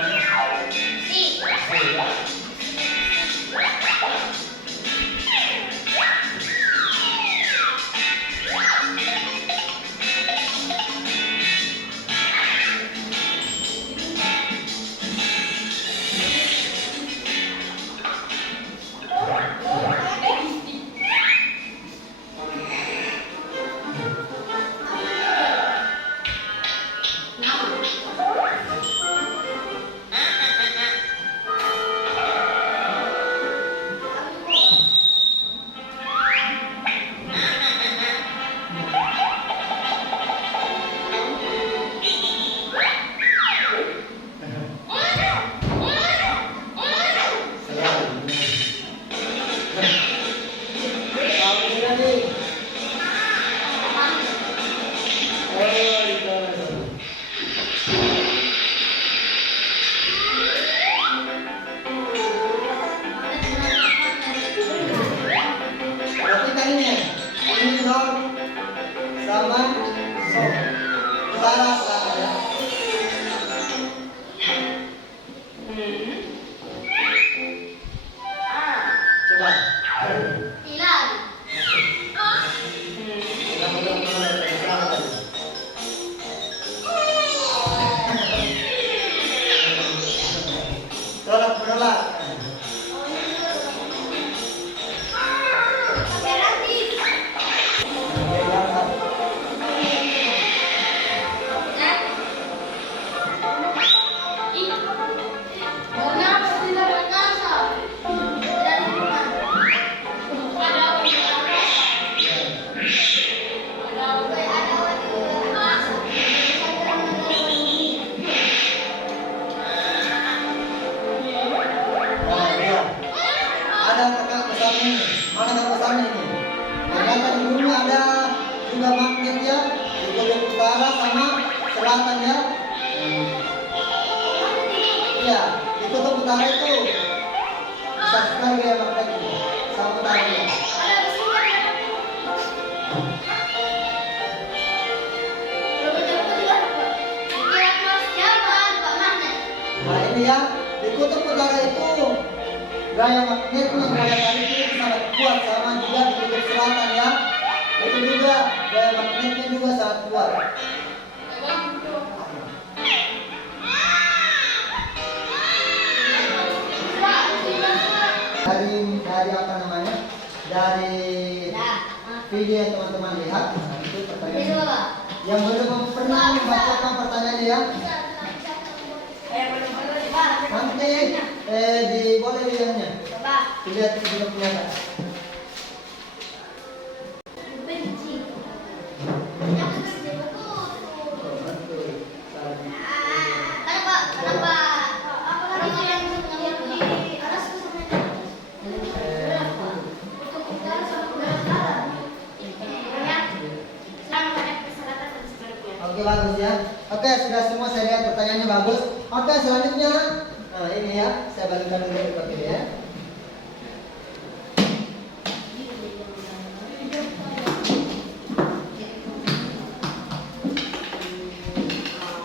Utara selatan ya. Coba. Hilang. Yang belum selatan. Tolak menolak. Nah, dia. Ada kakak besar ini. Mana kakak besar ini? Ternyata di bumi ada juga magnet ya. Di kutub utara sama selatan ya. Iya, di kutub utara itu besar sekali ya magnet itu. Sama utara ya. Nah ini ya, di kutub utara itu gaya magnetnya, gaya tariknya sangat kuat, sama juga di kutub selatan ya. Itu juga gaya magnetnya juga sangat kuat. Dari apa namanya? Dari video yang teman-teman lihat, nah, itu pertanyaan. Yang belum pernah membacakan pertanyaannya ya. Nanti boleh lihatnya. Lihat sebelum nyata. Oke, bagus ya. Oke, sudah semua saya lihat pertanyaannya bagus. Oke, selanjutnya, nah ini ya, saya balikkan dulu seperti ini ya.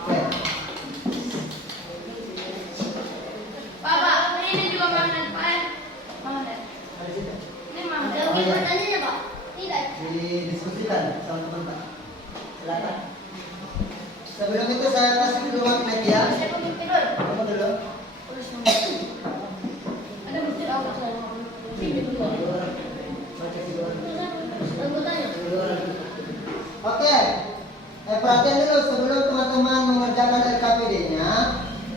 Oke. Bapak, ini juga magnet Pak. Magnet. Ada di situ. Ini magnet. Oh, iya. Pertanyaannya, Pak. Tidak. Didiskusikan sama teman-teman. Silakan. Sebelum itu saya kasih dulu magnet ya. Saya pemimpin dulu. Kamu dulu. Ada bukti apa saya? Oke, perhatian dulu sebelum teman-teman mengerjakan RKPD-nya.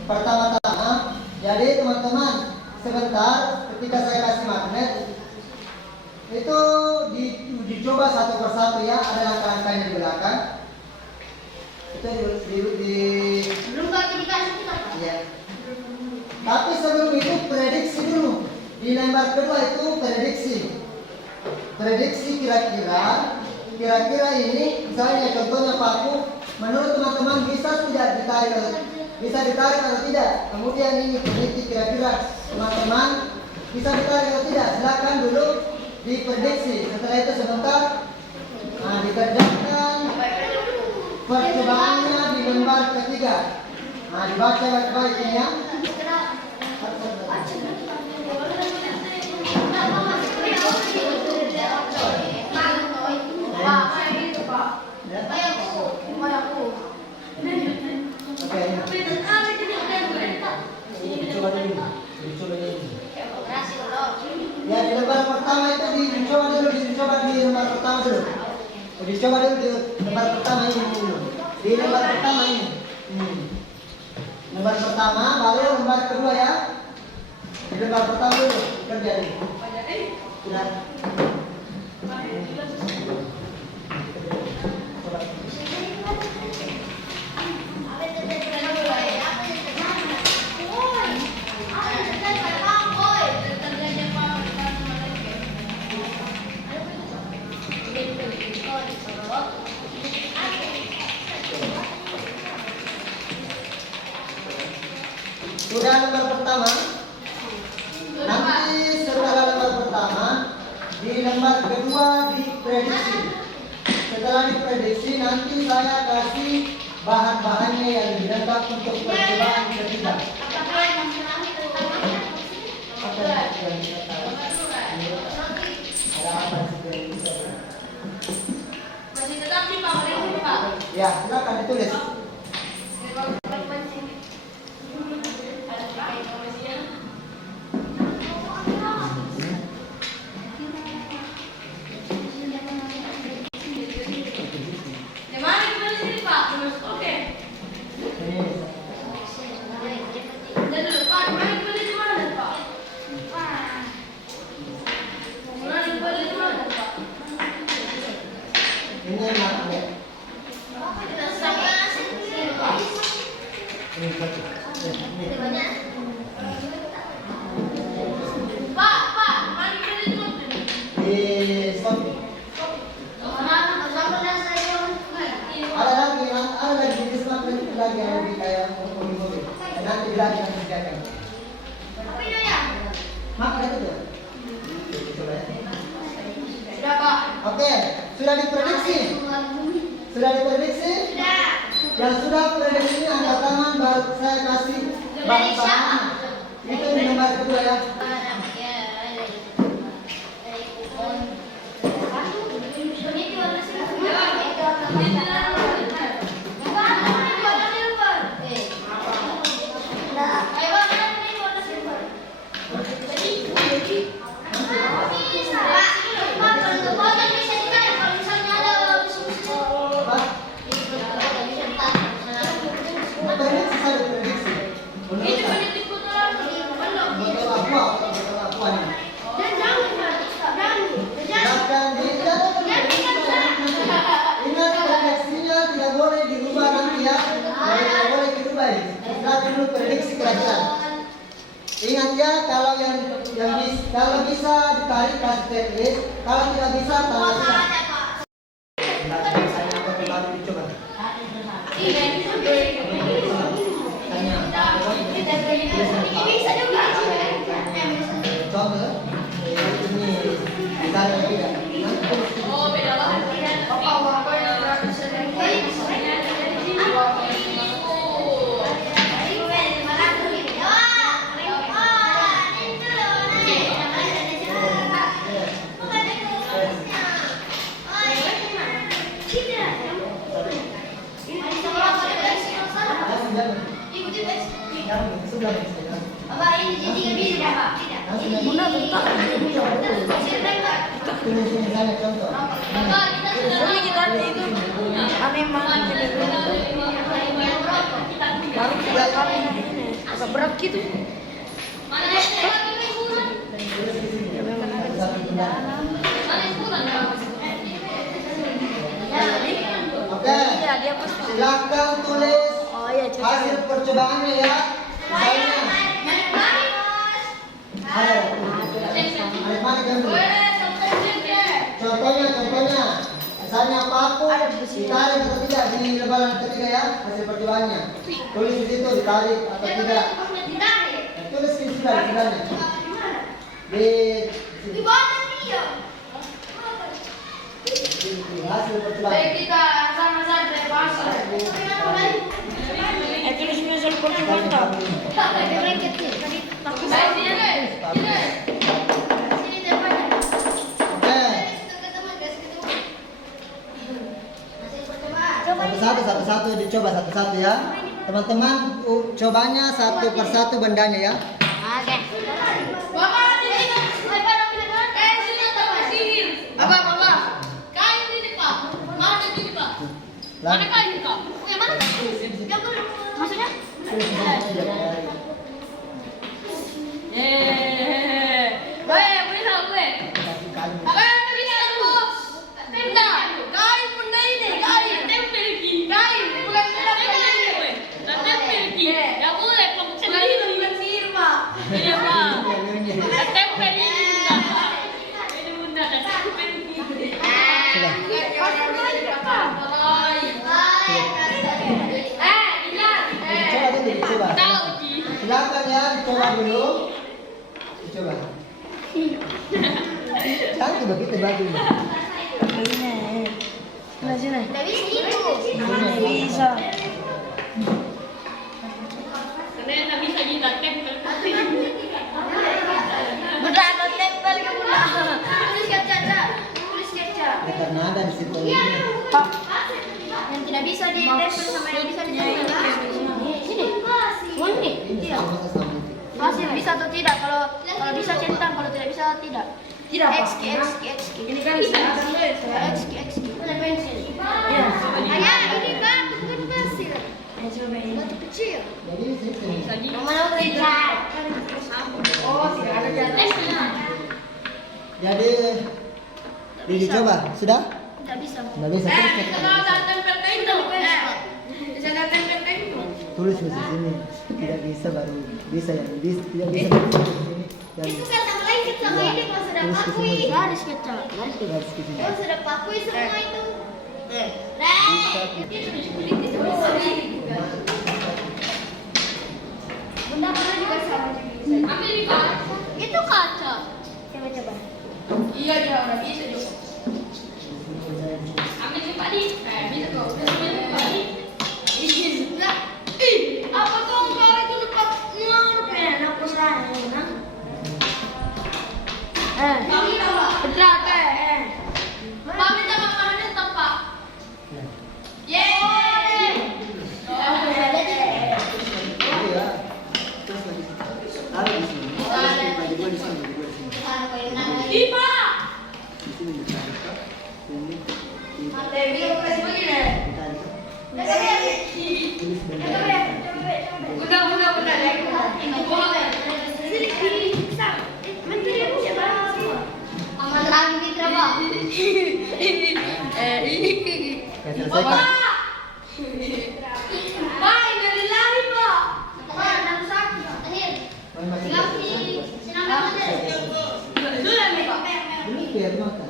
Pertama-tama, jadi teman-teman sebentar ketika saya kasih magnet itu dicoba satu persatu ya, ada langkah-langkahnya di belakang. Itu Belum kaki dikasih kita, Pak. ya. Tapi sebelum itu prediksi dulu. Di lembar kedua itu prediksi. Prediksi kira-kira ini misalnya contohnya paku, menurut teman-teman bisa ditarik atau tidak. Kemudian ini prediksi kira-kira teman-teman bisa ditarik atau tidak. Silakan dulu diprediksi. Setelah itu sebentar dikerjakan percobaannya di lembar ketiga. Nah, dibaca baik-baik ini ya. Pak, kayak gitu, Pak. Ya. Rumah aku. Oke. Dicoba dulu. Berhasil, loh. Ya, di lembar pertama itu dicoba dulu di lembar pertama dulu. Dicoba dulu di lembar pertama ini dulu. Di lembar pertama ini. Lembar pertama, baru lembar kedua ya. Di lembar pertama dulu kerja dulu. Sudah. Sudah lembar pertama. Nanti setelah lembar pertama, di lembar kedua diprediksi. setelah diprediksi nanti saya kasih bahan-bahannya yang didapat untuk percobaan ketiga. Apakah yang mengalami terutama Apa yang kita tahu? Ada apa sih yang bisa? Masih tetap di Pak, boleh Pak. Ya, silakan ditulis. Di mana kita di sini Pak? Oke. Ini Dan dulu Pak, di mana kita di mana Pak? Mulai di mana Pak? ini maknya. Ini satu. Ini. Pak, mana kita di mana? Di stop. Ada lagi di semak lagi yang lebih kayak mobil. Nanti lagi yang kerjakan. Mak itu tuh. Coba ya. Sudah Pak. Oke, sudah diprediksi. Sudah diprediksi? Yang sudah prediksinya angkat tangan baru saya kasih bahan-bahan. Itu di nomor kedua ya. Apa? Prediksi saya prediksi. Menurut saya. Betul apa? Betul apa nih? Silakan ingat prediksinya tidak boleh dirubah nanti ya. Tidak boleh dirubah. Silakan dulu prediksi kira-kira. Ingat ya, kalau bisa ditarik kasih checklist, kalau tidak bisa tanda tangan. Saya akan kembali dicoba. Contoh, ini ditarik tidak. Oh, beda banget. Apa yang Sini saya contoh. Ini kita itu aneh banget baru 3 kali agak berat gitu. Oke, silakan tulis hasil percobaannya ya. Misalnya, mana gambar? Contohnya, misalnya paku ditarik atau tidak di lebaran ketiga ya, hasil percobaannya. Tulis di situ ditarik atau tidak. Tulis di sini sebenarnya. Di sini. Hasil percobaan. Kita sama-sama dari pasar. Tulis misal percobaan tak? Satu-satu dicoba satu-satu ya. Teman-teman cobanya satu persatu bendanya ya. Bapak sini tak sihir. Bapak. Kain ini Pak. Mana ini Pak? Mana kain Pak? Yang mana? Maksudnya? Baik, boleh tahu gue. Apa yang bisa lu? Tenda. Kain benda ini, kain. Tempel lagi. Kain, bukan tempel ini. Tempel lagi. Ya boleh, pokok sendiri bukan sihir Pak. Iya Pak. Tempel ini. Ini bunda dan tempel ini. Dicoba. Silakan ya, dicoba dulu. Dicoba. Jangan begitu bagus. Nah, sini. Nggak bisa gitu. Nggak bisa. Karena nggak bisa kita tempel. Udah ada tempel kamu lah. Tulis kaca, Cak. Tulis kaca. Ya, karena ada di situ. Pak. Yang tidak bisa ditempel sama yang bisa ditempel. Sini. Oh, ini. Iya. Masih bisa atau tidak? Kalau bisa centang, kalau tidak bisa tidak. Tidak, Pak. XG. Ini kan bisa. XG. Ada pensil. Ya. Ayah, ini kan bukan pensil. Batu kecil. Jadi di sini. Yang mana kecil? Oh, tidak ada jalan. Jadi dicoba, sudah? Tidak bisa. Nggak bisa. Kalau ada tempel kayak itu, bisa ada tempel kayak itu. Tulis di sini. Tidak bisa baru bisa yang bisa tidak bisa baru di sini. Dan Itu kan sama lain sama ini kalau sudah Tulis ke pakui. sini. Garis kecil. garis ke sini. Kalau sudah pakui semua itu. Bunda pernah juga sama Ambil di kaca. itu kaca. Coba. Iya dia udah bisa juga. Ambil di padi. Bisa kok. Ambil di padi. Enggak. Apa tuh kau itu lupa pen aku sana. Berat Pak minta makanannya tempat. Jadi ya. Terus lagi. Taruh di sini. Lagi gua di sini. Gua di sini. Diva. Di sini ditarik. Ini. Tulis benar. Udah. Aman lagi Mitra, Pak. Ya selesai. Pak, innalillahi, Pak. Main masih Sudah nih, Pak. ini biar makan.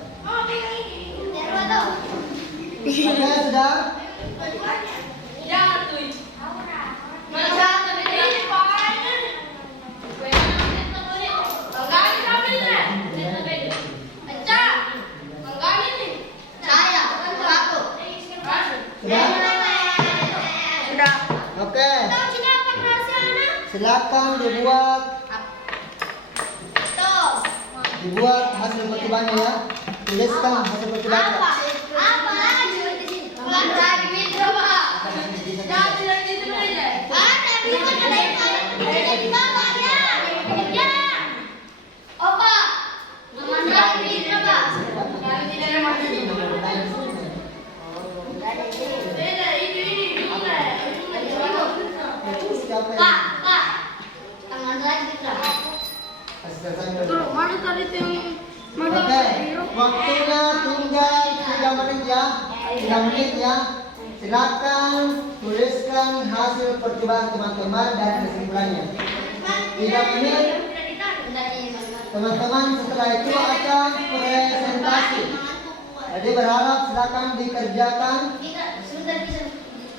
Iya. Oke, sudah. Jangan tuh. Masa ini Pak. Tanggalin kami nih. Pecah. Tanggalin nih. Saya, aku. Sudah. Sudah. Oke. Tahu sini apa rasanya? Silakan dibuat hasil percobanya ya. Tuliskan hasil percobaan. Apa lagi di sini? Bukan lagi Mitra, Pak. Jangan tidak gitu aja. Ada di mana ada di bawah ya. Ya. Opa. Aman lagi Mitra, Pak. Beda ini. Siapa yang Pak. Aman lagi Mitra. kasih selesai? Tuh, mana tadi tuh yang mana? Oke, waktunya tinggal 3 menit ya. 3 menit ya. Silakan tuliskan hasil percobaan teman-teman dan kesimpulannya. 3 menit. Teman-teman setelah itu akan presentasi. Jadi berharap silakan dikerjakan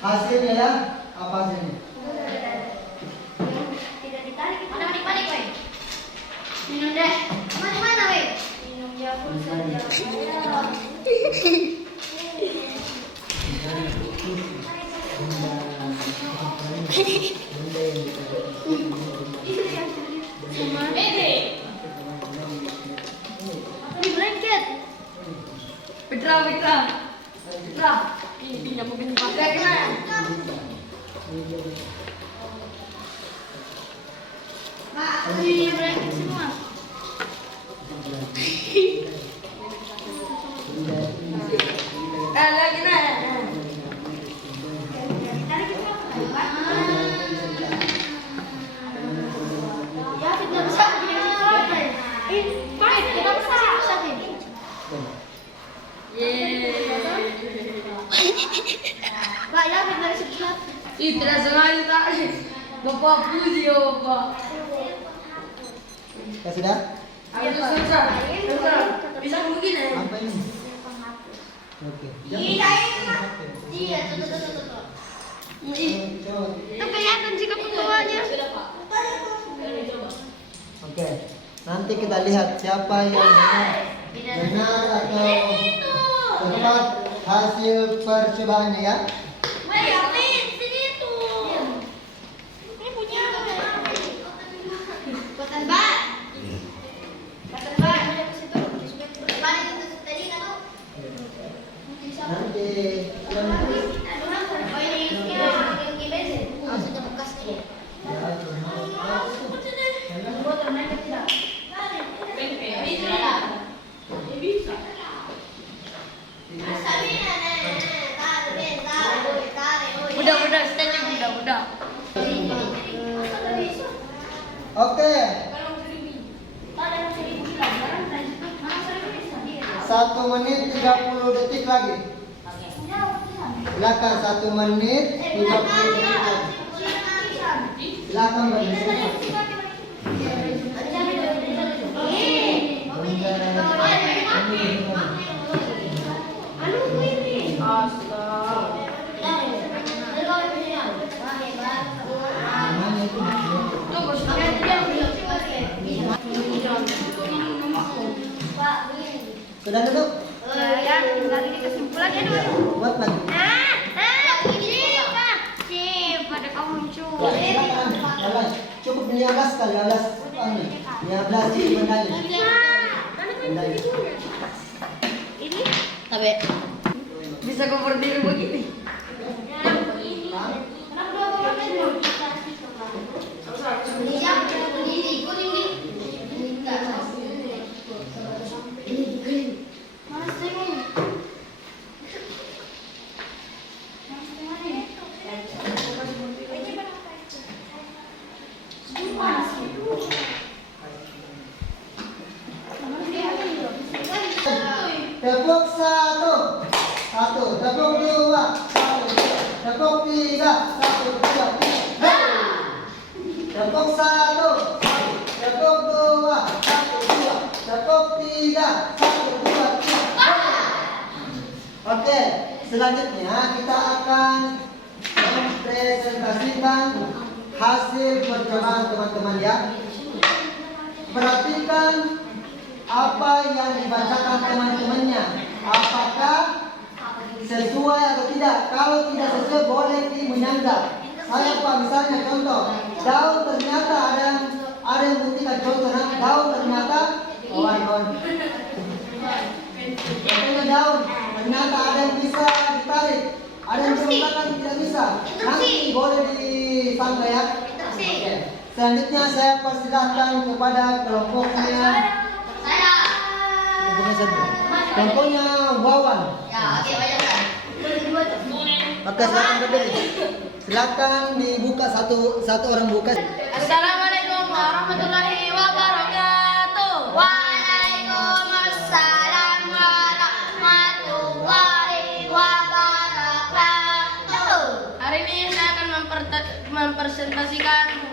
hasilnya ya. Apa hasilnya? Tidak ditarik. Mana panik, weh? Minum deh. Mana, weh? Minum ya full saja. Beda. Di blanket. Petra. Ini pinjam mungkin pakai gimana? Pak, di blanket semua. Lagi nah. Ditarik itu apa? Ya, tidak bisa. Pak, kita bisa. Pak, ya, dari sebelah. Tidak sengaja tadi. Bapak puji ya Bapak. Ya sudah? Aku tuh susah. Bisa mungkin ya? Apa ini? Oke. Iya, tuh. Coba. Itu kelihatan jika pembawanya. Sudah, Pak. Oke. Nanti kita lihat siapa yang benar atau tepat hasil percobaannya ya. Woi, Amin, sini tuh. Ini punya. Kotan ban. Kotan ban. Ke situ. Ban itu tadi kan tuh. Nanti Oh ini yang bensin. Oh sudah bekas nih. Botol naik tidak? Bisa. Udah, stand udah. Oke. 1 menit 30 detik lagi. Silakan 1 menit 30 detik lagi. Silakan berbicara. Sudah duduk? Ya, lagi di kesimpulannya dulu. Buat lagi. Pada kamu muncul. Silakan. Alas. Cukup 15 kali alas. 15 di bendanya. Bendanya. Ini tapi bisa gue berdiri begini. Tepuk 1, 1, tepuk 2, 1, tepuk 3, 1, 2, 3. Tepuk 1, tepuk 2, 1, 2, tepuk 3, 1, 2, 3. Oke, selanjutnya kita akan mempresentasikan hasil percobaan teman-teman ya. Perhatikan apa yang dibacakan teman-temannya. Apakah sesuai atau tidak? Kalau tidak sesuai boleh menyanggah. Saya Pak misalnya contoh, daun ternyata ada yang buktikan contoh. Daun ternyata daun ternyata ada yang bisa ditarik, ada yang mengatakan tidak bisa. Nanti boleh disangka ya. Oke. Selanjutnya saya persilahkan kepada kelompoknya. Kelompoknya Wawan. Ya, oke, bacakan. Oke, silakan berdiri. Silakan dibuka satu orang buka. Assalamualaikum warahmatullahi wabarakatuh. Waalaikumsalam warahmatullahi wabarakatuh. Hari ini saya akan mempresentasikan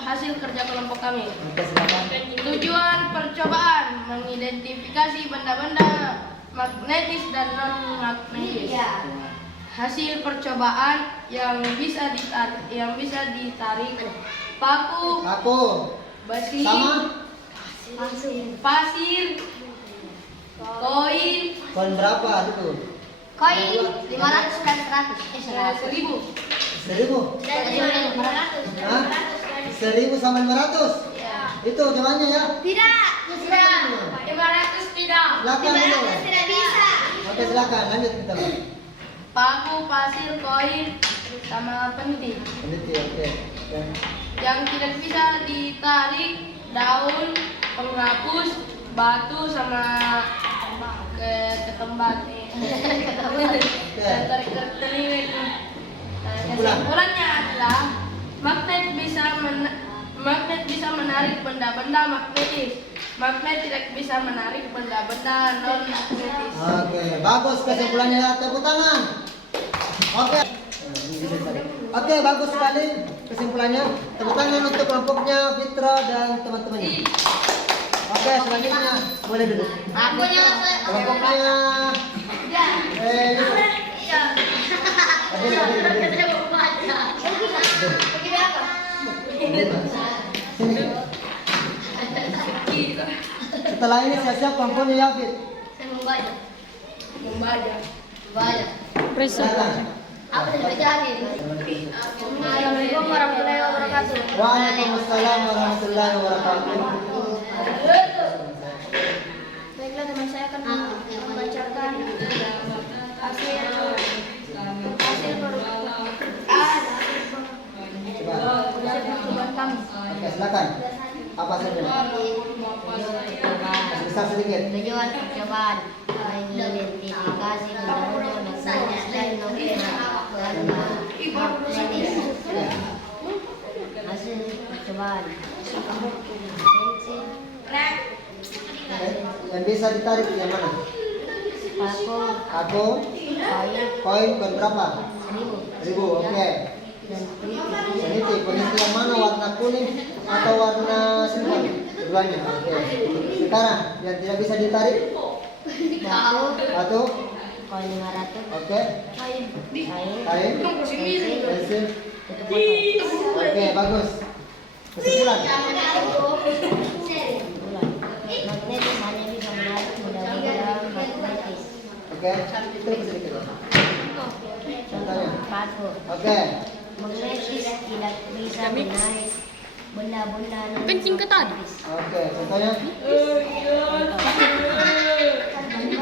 hasil kerja kelompok kami. Oke, silakan. Tujuan percobaan mengidentifikasi benda-benda magnetis dan non-magnetis. Hasil percobaan yang bisa ditarik paku, besi, Sama pasir, koin, koin berapa itu? Koin 500 dan 100. 1000. 1000. Hah? 1000 sama 500? Ya. Itu gimana ya? Tidak. 500 tidak. Silakan dulu. Tidak bisa. Oke, silakan lanjut kita. Paku, pasir, koin, sama peniti. Peneliti, oke. Ya. Yang tidak bisa ditarik daun, penghapus, batu, sama ketembat. Kesimpulannya adalah magnet bisa menarik benda-benda magnetis. Magnet tidak bisa menarik benda-benda non magnetis. Oke, bagus kesimpulannya. Tepuk tangan. Oke. Oke, bagus sekali kesimpulannya. Tepuk tangan untuk kelompoknya Fitra dan teman-temannya. Oke, selanjutnya boleh duduk. Akunya Kelompoknya Yusuf. Sini. Setelah ini siap-siap kelompoknya Yafid. Membaca. Baca. Silakan. Apa yang dibacain? Assalamualaikum warahmatullahi wabarakatuh. Waalaikumsalam warahmatullahi wabarakatuh. Baiklah teman, saya akan membacakan hasil percobaan kami. Oke, silakan. Apa saja? Besar sedikit. Tujuan percobaan mengidentifikasi benda-benda magnetis dan magnetis. Hasil percobaan pensil, Yang bisa ditarik yang mana? paku, Koin berapa? 1000 1000. Oke. dan Peniti yang mana, warna kuning atau warna silver? Keduanya. Oke. Sekarang yang tidak bisa ditarik? Batu. koin 500, Oke. kain, Kain. pensil, Pensil. tutup botol. Oke, bagus. Kesimpulan. Magnetis hanya bisa menarik benda-benda magnetis. Oke. Itu sedikit. Contohnya. Paku. Oke. Magnetis tidak bisa menarik benda-benda non Kencing ke tadi. magnetis. Oke, contohnya.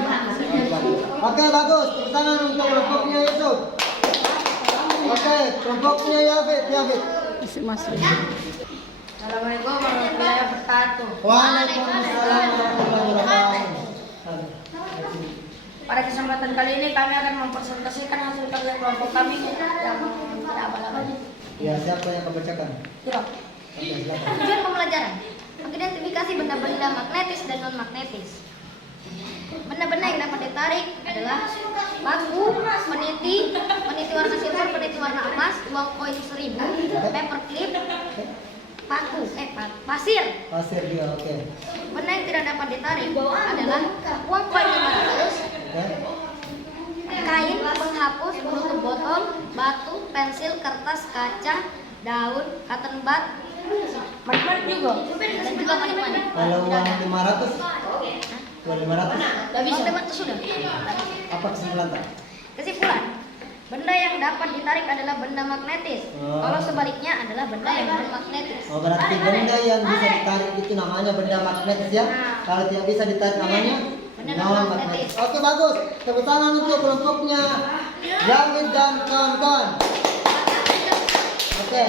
Oke, bagus. Tepuk tangan untuk kelompoknya Yusuf. Oke, kelompoknya Yafid. Assalamualaikum warahmatullahi wabarakatuh. Waalaikumsalam warahmatullahi wabarakatuh. Pada kesempatan kali ini kami akan mempresentasikan hasil kerja kelompok kami yang tidak apa-apa. Ya, siapa yang membacakan? Tidak. Oke, silakan. Tujuan pembelajaran mengidentifikasi benda-benda magnetis dan non magnetis. Benda-benda yang dapat ditarik adalah paku, peniti warna silver, peniti warna emas, uang koin 1000, paperclip, pasir. Pasir dia, oke. Benda yang tidak dapat ditarik adalah uang koin 500, Oke. kain, penghapus, penutup botol, batu, pensil, kertas, kaca, daun, cotton bud, Manik-manik juga. dan juga manik-manik. Kalau uang 500? Uang 500? Gak bisa. Itu sudah. Apa kesimpulan tak? Kesimpulan, benda yang dapat ditarik adalah benda magnetis. Oh. Kalau sebaliknya adalah benda yang non magnetis. Oh, berarti benda yang bisa ditarik itu namanya benda magnetis ya. Kalau tidak bisa ditarik namanya non magnetis. Oke, bagus. Tepuk tangan untuk kelompoknya Yafid dan kawan-kawan. Oke.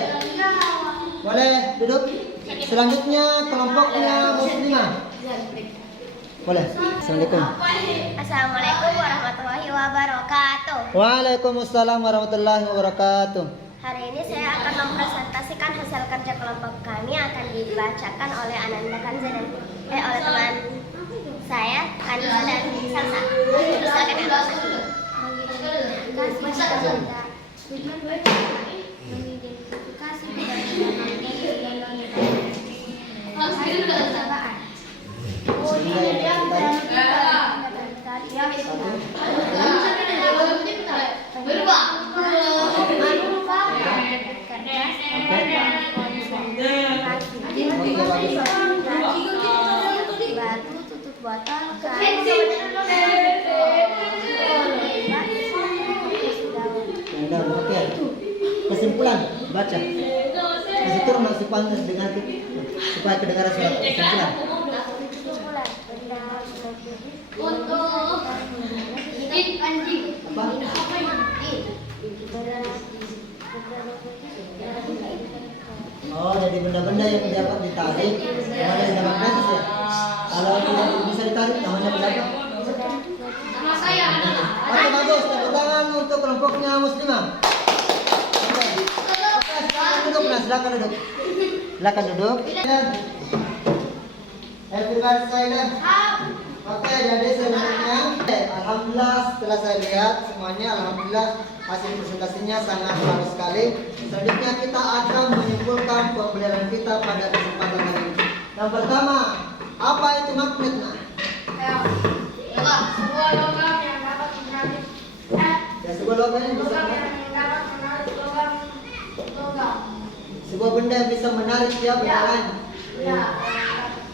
Boleh duduk. Selanjutnya kelompoknya Muslimah. Boleh. Assalamualaikum. Assalamualaikum warahmatullahi wabarakatuh. Waalaikumsalam warahmatullahi wabarakatuh. Hari ini saya akan mempresentasikan hasil kerja kelompok kami yang akan dibacakan oleh Ananda Kanza dan oleh teman saya Kanza dan Salsa. Silakan ya. Tujuan mengidentifikasi benda-benda magnetis dan non magnetis. Percobaan. Batu, tutup botol, Oke. Kesimpulan baca. Kasih turun masih pantas dengar supaya kedengaran suara kesimpulan. Oh, jadi benda-benda yang dapat ditarik namanya benda magnetis ya. Kalau tidak bisa ditarik namanya benda apa? Sama saya adalah. Oke, bagus. Tepuk tangan untuk kelompoknya Muslimah. Oke, silakan duduk. Nah, silakan duduk. Silakan duduk. Everybody silent. Oke, jadi selanjutnya, alhamdulillah setelah saya lihat semuanya, alhamdulillah hasil presentasinya sangat bagus sekali. Selanjutnya kita akan menyimpulkan pembelajaran kita pada kesempatan hari ini. Yang pertama, apa itu magnet? Nah, Sebuah logam yang dapat menarik. ya sebuah logam yang bisa sebuah benda yang bisa menarik dia benda lain.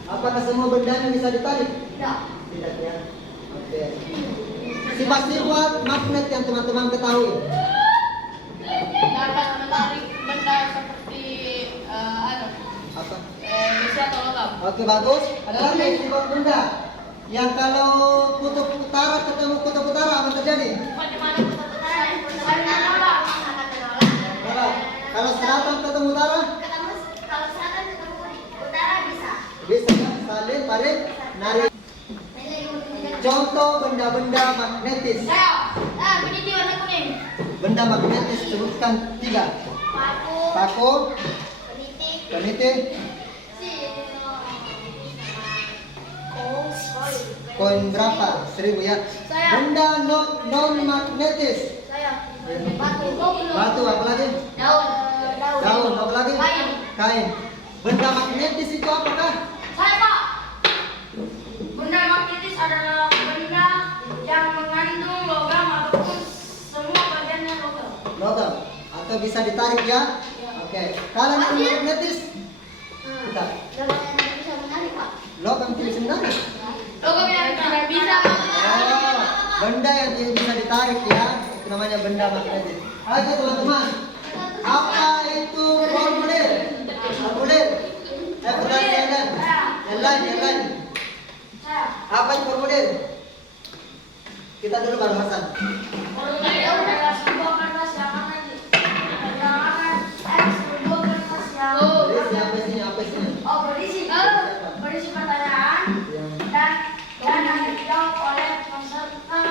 Apakah semua benda yang bisa ditarik? Tidak. Tidak ya. Oke. Sifat-sifat magnet yang teman-teman ketahui. Dapat menarik benda seperti Apa? besi atau logam. Oke, bagus. Ada lagi sifat benda yang kalau kutub utara ketemu kutub utara apa terjadi? Bagaimana kutub utara dan kutub utara akan menolak. Kalau selatan ketemu utara Kalau selatan ketemu utara bisa. bisa kan? Salin, tarik, narik. Contoh benda-benda magnetis. Begini warna kuning. Benda magnetis sebutkan 3. Paku, penitik, koin berapa? 1000 ya. Benda non magnetis. Batu apa lagi? Daun apa lagi? Kain. Benda magnetis itu apakah? Saya Pak. Benda magnetis adalah benda yang mengandung logam ataupun semua bagiannya logam. Logam atau bisa ditarik ya? Oke. Kalau non magnetis kita logam tidak bisa menarik. Logam yang tidak bisa. Oh, benda yang tidak bisa ditarik ya. Itu namanya benda magnetis. Oke teman-teman. Apa itu formulir? Formulir. Yang lain. Apa itu formulir? Kita dulu Bang Hasan. Formulir adalah sebuah kertas yang akan sebuah kertas yang berisi pertanyaan dan akan dijawab oleh peserta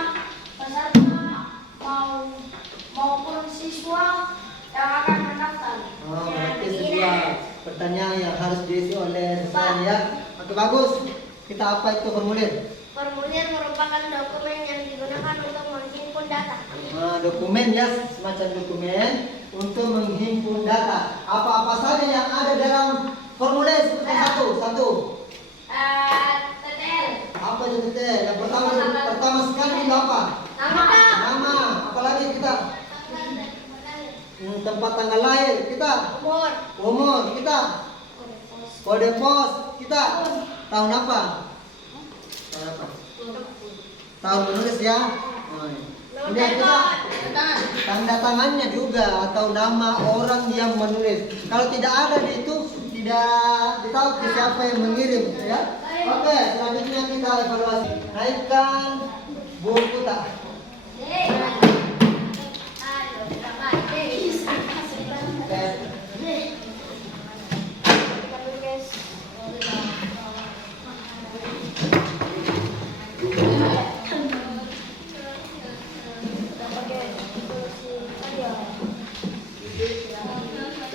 maupun siswa yang akan mendaftar. Oh, berarti sebuah pertanyaan yang harus diisi oleh siswa ya. Oke, bagus. Kita apa itu formulir? Formulir merupakan dokumen yang digunakan untuk menghimpun data. Dokumen ya, semacam dokumen untuk menghimpun data. Apa-apa saja yang ada dalam formulir seperti satu. TTL. Apa itu detail? Yang pertama sekali itu apa? Nama. Apalagi kita tempat tanggal lahir kita, umur kita, kode pos kita, tahun apa? Tahun menulis ya. Ini kita tanda tangannya juga atau nama orang yang menulis. Kalau tidak ada di itu tidak ditahu siapa yang mengirim ya. Oke, selanjutnya kita evaluasi. Naikkan buku tak.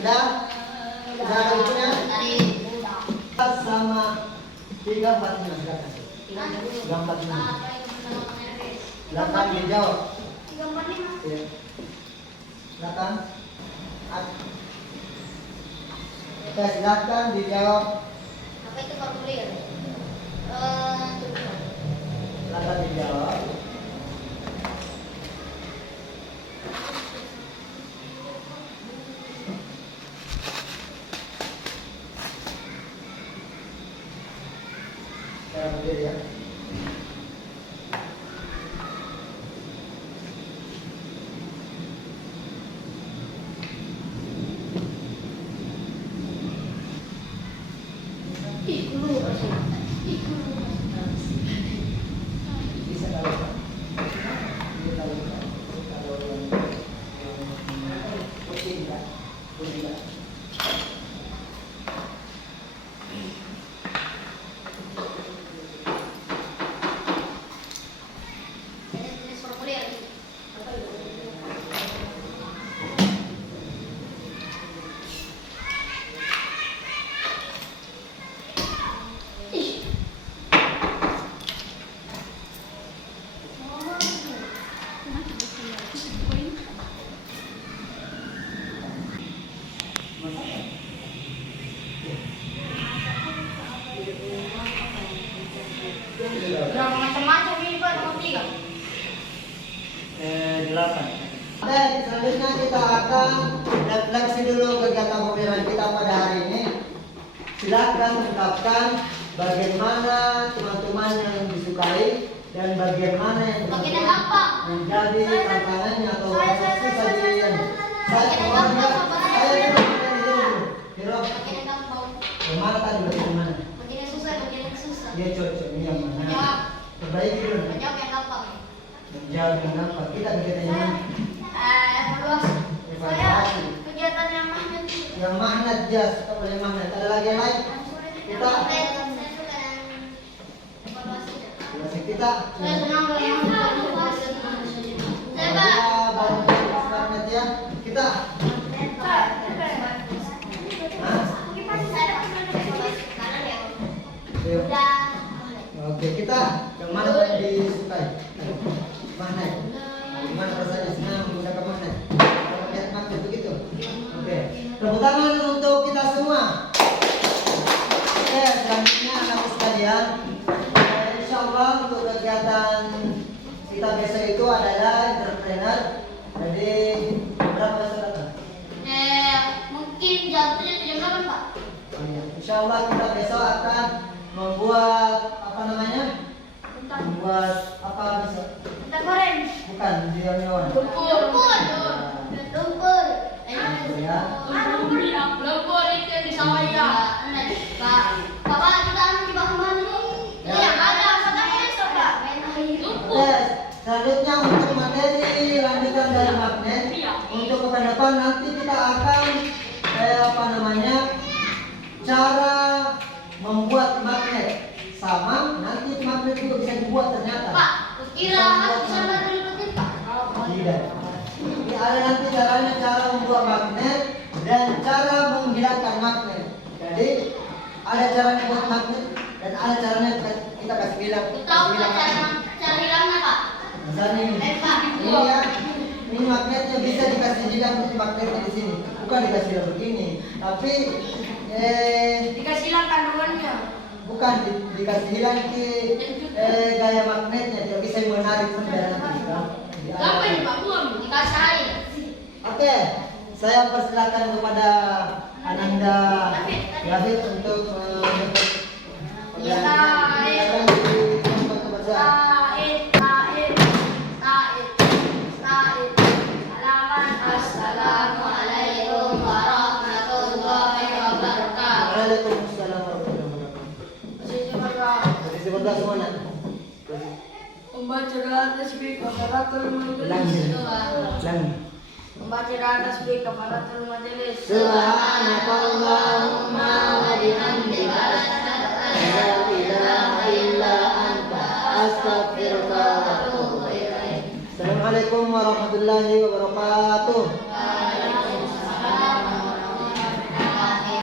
Sudah ada bukunya? Sama 345 silakan. 345. Silakan dijawab. Ya. Silakan. Oke, silakan dijawab. Apa itu formulir? Silakan dijawab. Cara berdiri ya. Bisa kalau ini kalau yang pusing kan? Pusing kan? Yang macam-macam ini Pak, nomor 3. 8. Oke, selanjutnya kita akan refleksi dulu kegiatan pembelajaran kita pada hari ini. Silakan ungkapkan bagaimana teman-teman yang disukai dan bagian mana yang Bagian yang gampang. menjadi tantangannya atau Saya, susah di Bagian yang orang gampang, saya Hero, Bagian yang gampang. yang mana tadi bagian mana? Bagian yang susah, bagian yang susah. Dia cocok ini yang mana? Menjawab. Perbaiki dulu. Menjawab yang gampang. Menjawab yang gampang. Kita kegiatan yang mana? Evaluasi. Evaluasi. Kegiatan yang magnet. Yang magnet jas, kita boleh magnet. Ada lagi yang lain? Kita Saya suka yang evaluasi. masih kita. Saya senang kalau yang evaluasi. Saya Ada Pak. baru magnet ya. Kita. Hah? Kanan ya. Ayo. Udah. Oke, kita yang mana paling disukai? Magnet. Gimana rasanya senang menggunakan magnet? Kalau lihat magnet begitu. Oke. Tepuk tangan untuk kita semua. Oke, selanjutnya anak sekalian, insya Allah untuk kegiatan kita besok itu adalah entrepreneur. Jadi berapa besok datang? Mungkin jam 7 jam 8 Pak. Oh, iya. Insya Allah kita besok akan membuat apa namanya? Membuat apa besok? Kita goreng. Bukan dia nyawan. Lumpur. Lumpur. Ya. Lumpur itu yang di sawah ya. Pak, Bapak kita anu di bahu mana dulu? Ya. Iya, ada sana besok Pak. Main air. Oke, selanjutnya untuk materi lanjutan dari magnet. Untuk pekan depan nanti kita akan apa namanya? Cara membuat magnet. Sama nanti magnet itu bisa dibuat ternyata. Pak, kira bisa dilupakan Pak. Tidak. Ini ada nanti caranya cara membuat magnet dan cara menghilangkan magnet. Jadi ada cara membuat magnet dan ada caranya kita kasih bilang. Tahu Pak cara hilangnya Pak? Misalnya ini, Pak. ini ya, ini magnetnya bisa dikasih hilang seperti magnetnya di sini. Bukan dikasih hilang begini, tapi Dikasih hilang kandungannya. bukan dikasih hilang ke gaya magnetnya. Dia bisa menarik kendaraan kita. Apa ini Pak? Buang. Dikasih air. Oke, saya persilakan kepada Ananda David untuk Ya, menjelaskan di tempat kebangsaan. Assalamualaikum warahmatullahi wabarakatuh. Waalaikumsalam warahmatullahi wabarakatuh. Posisi sebelah semuanya. Membaca di atas kafaratul majelis. Ulangi. Membaca di atas kafaratul majelis. Subhanakallahumma wa bihamdika asyhadu an la ilaha illa anta astaghfiruka wa atubu ilaik. Assalamualaikum warahmatullahi wabarakatuh.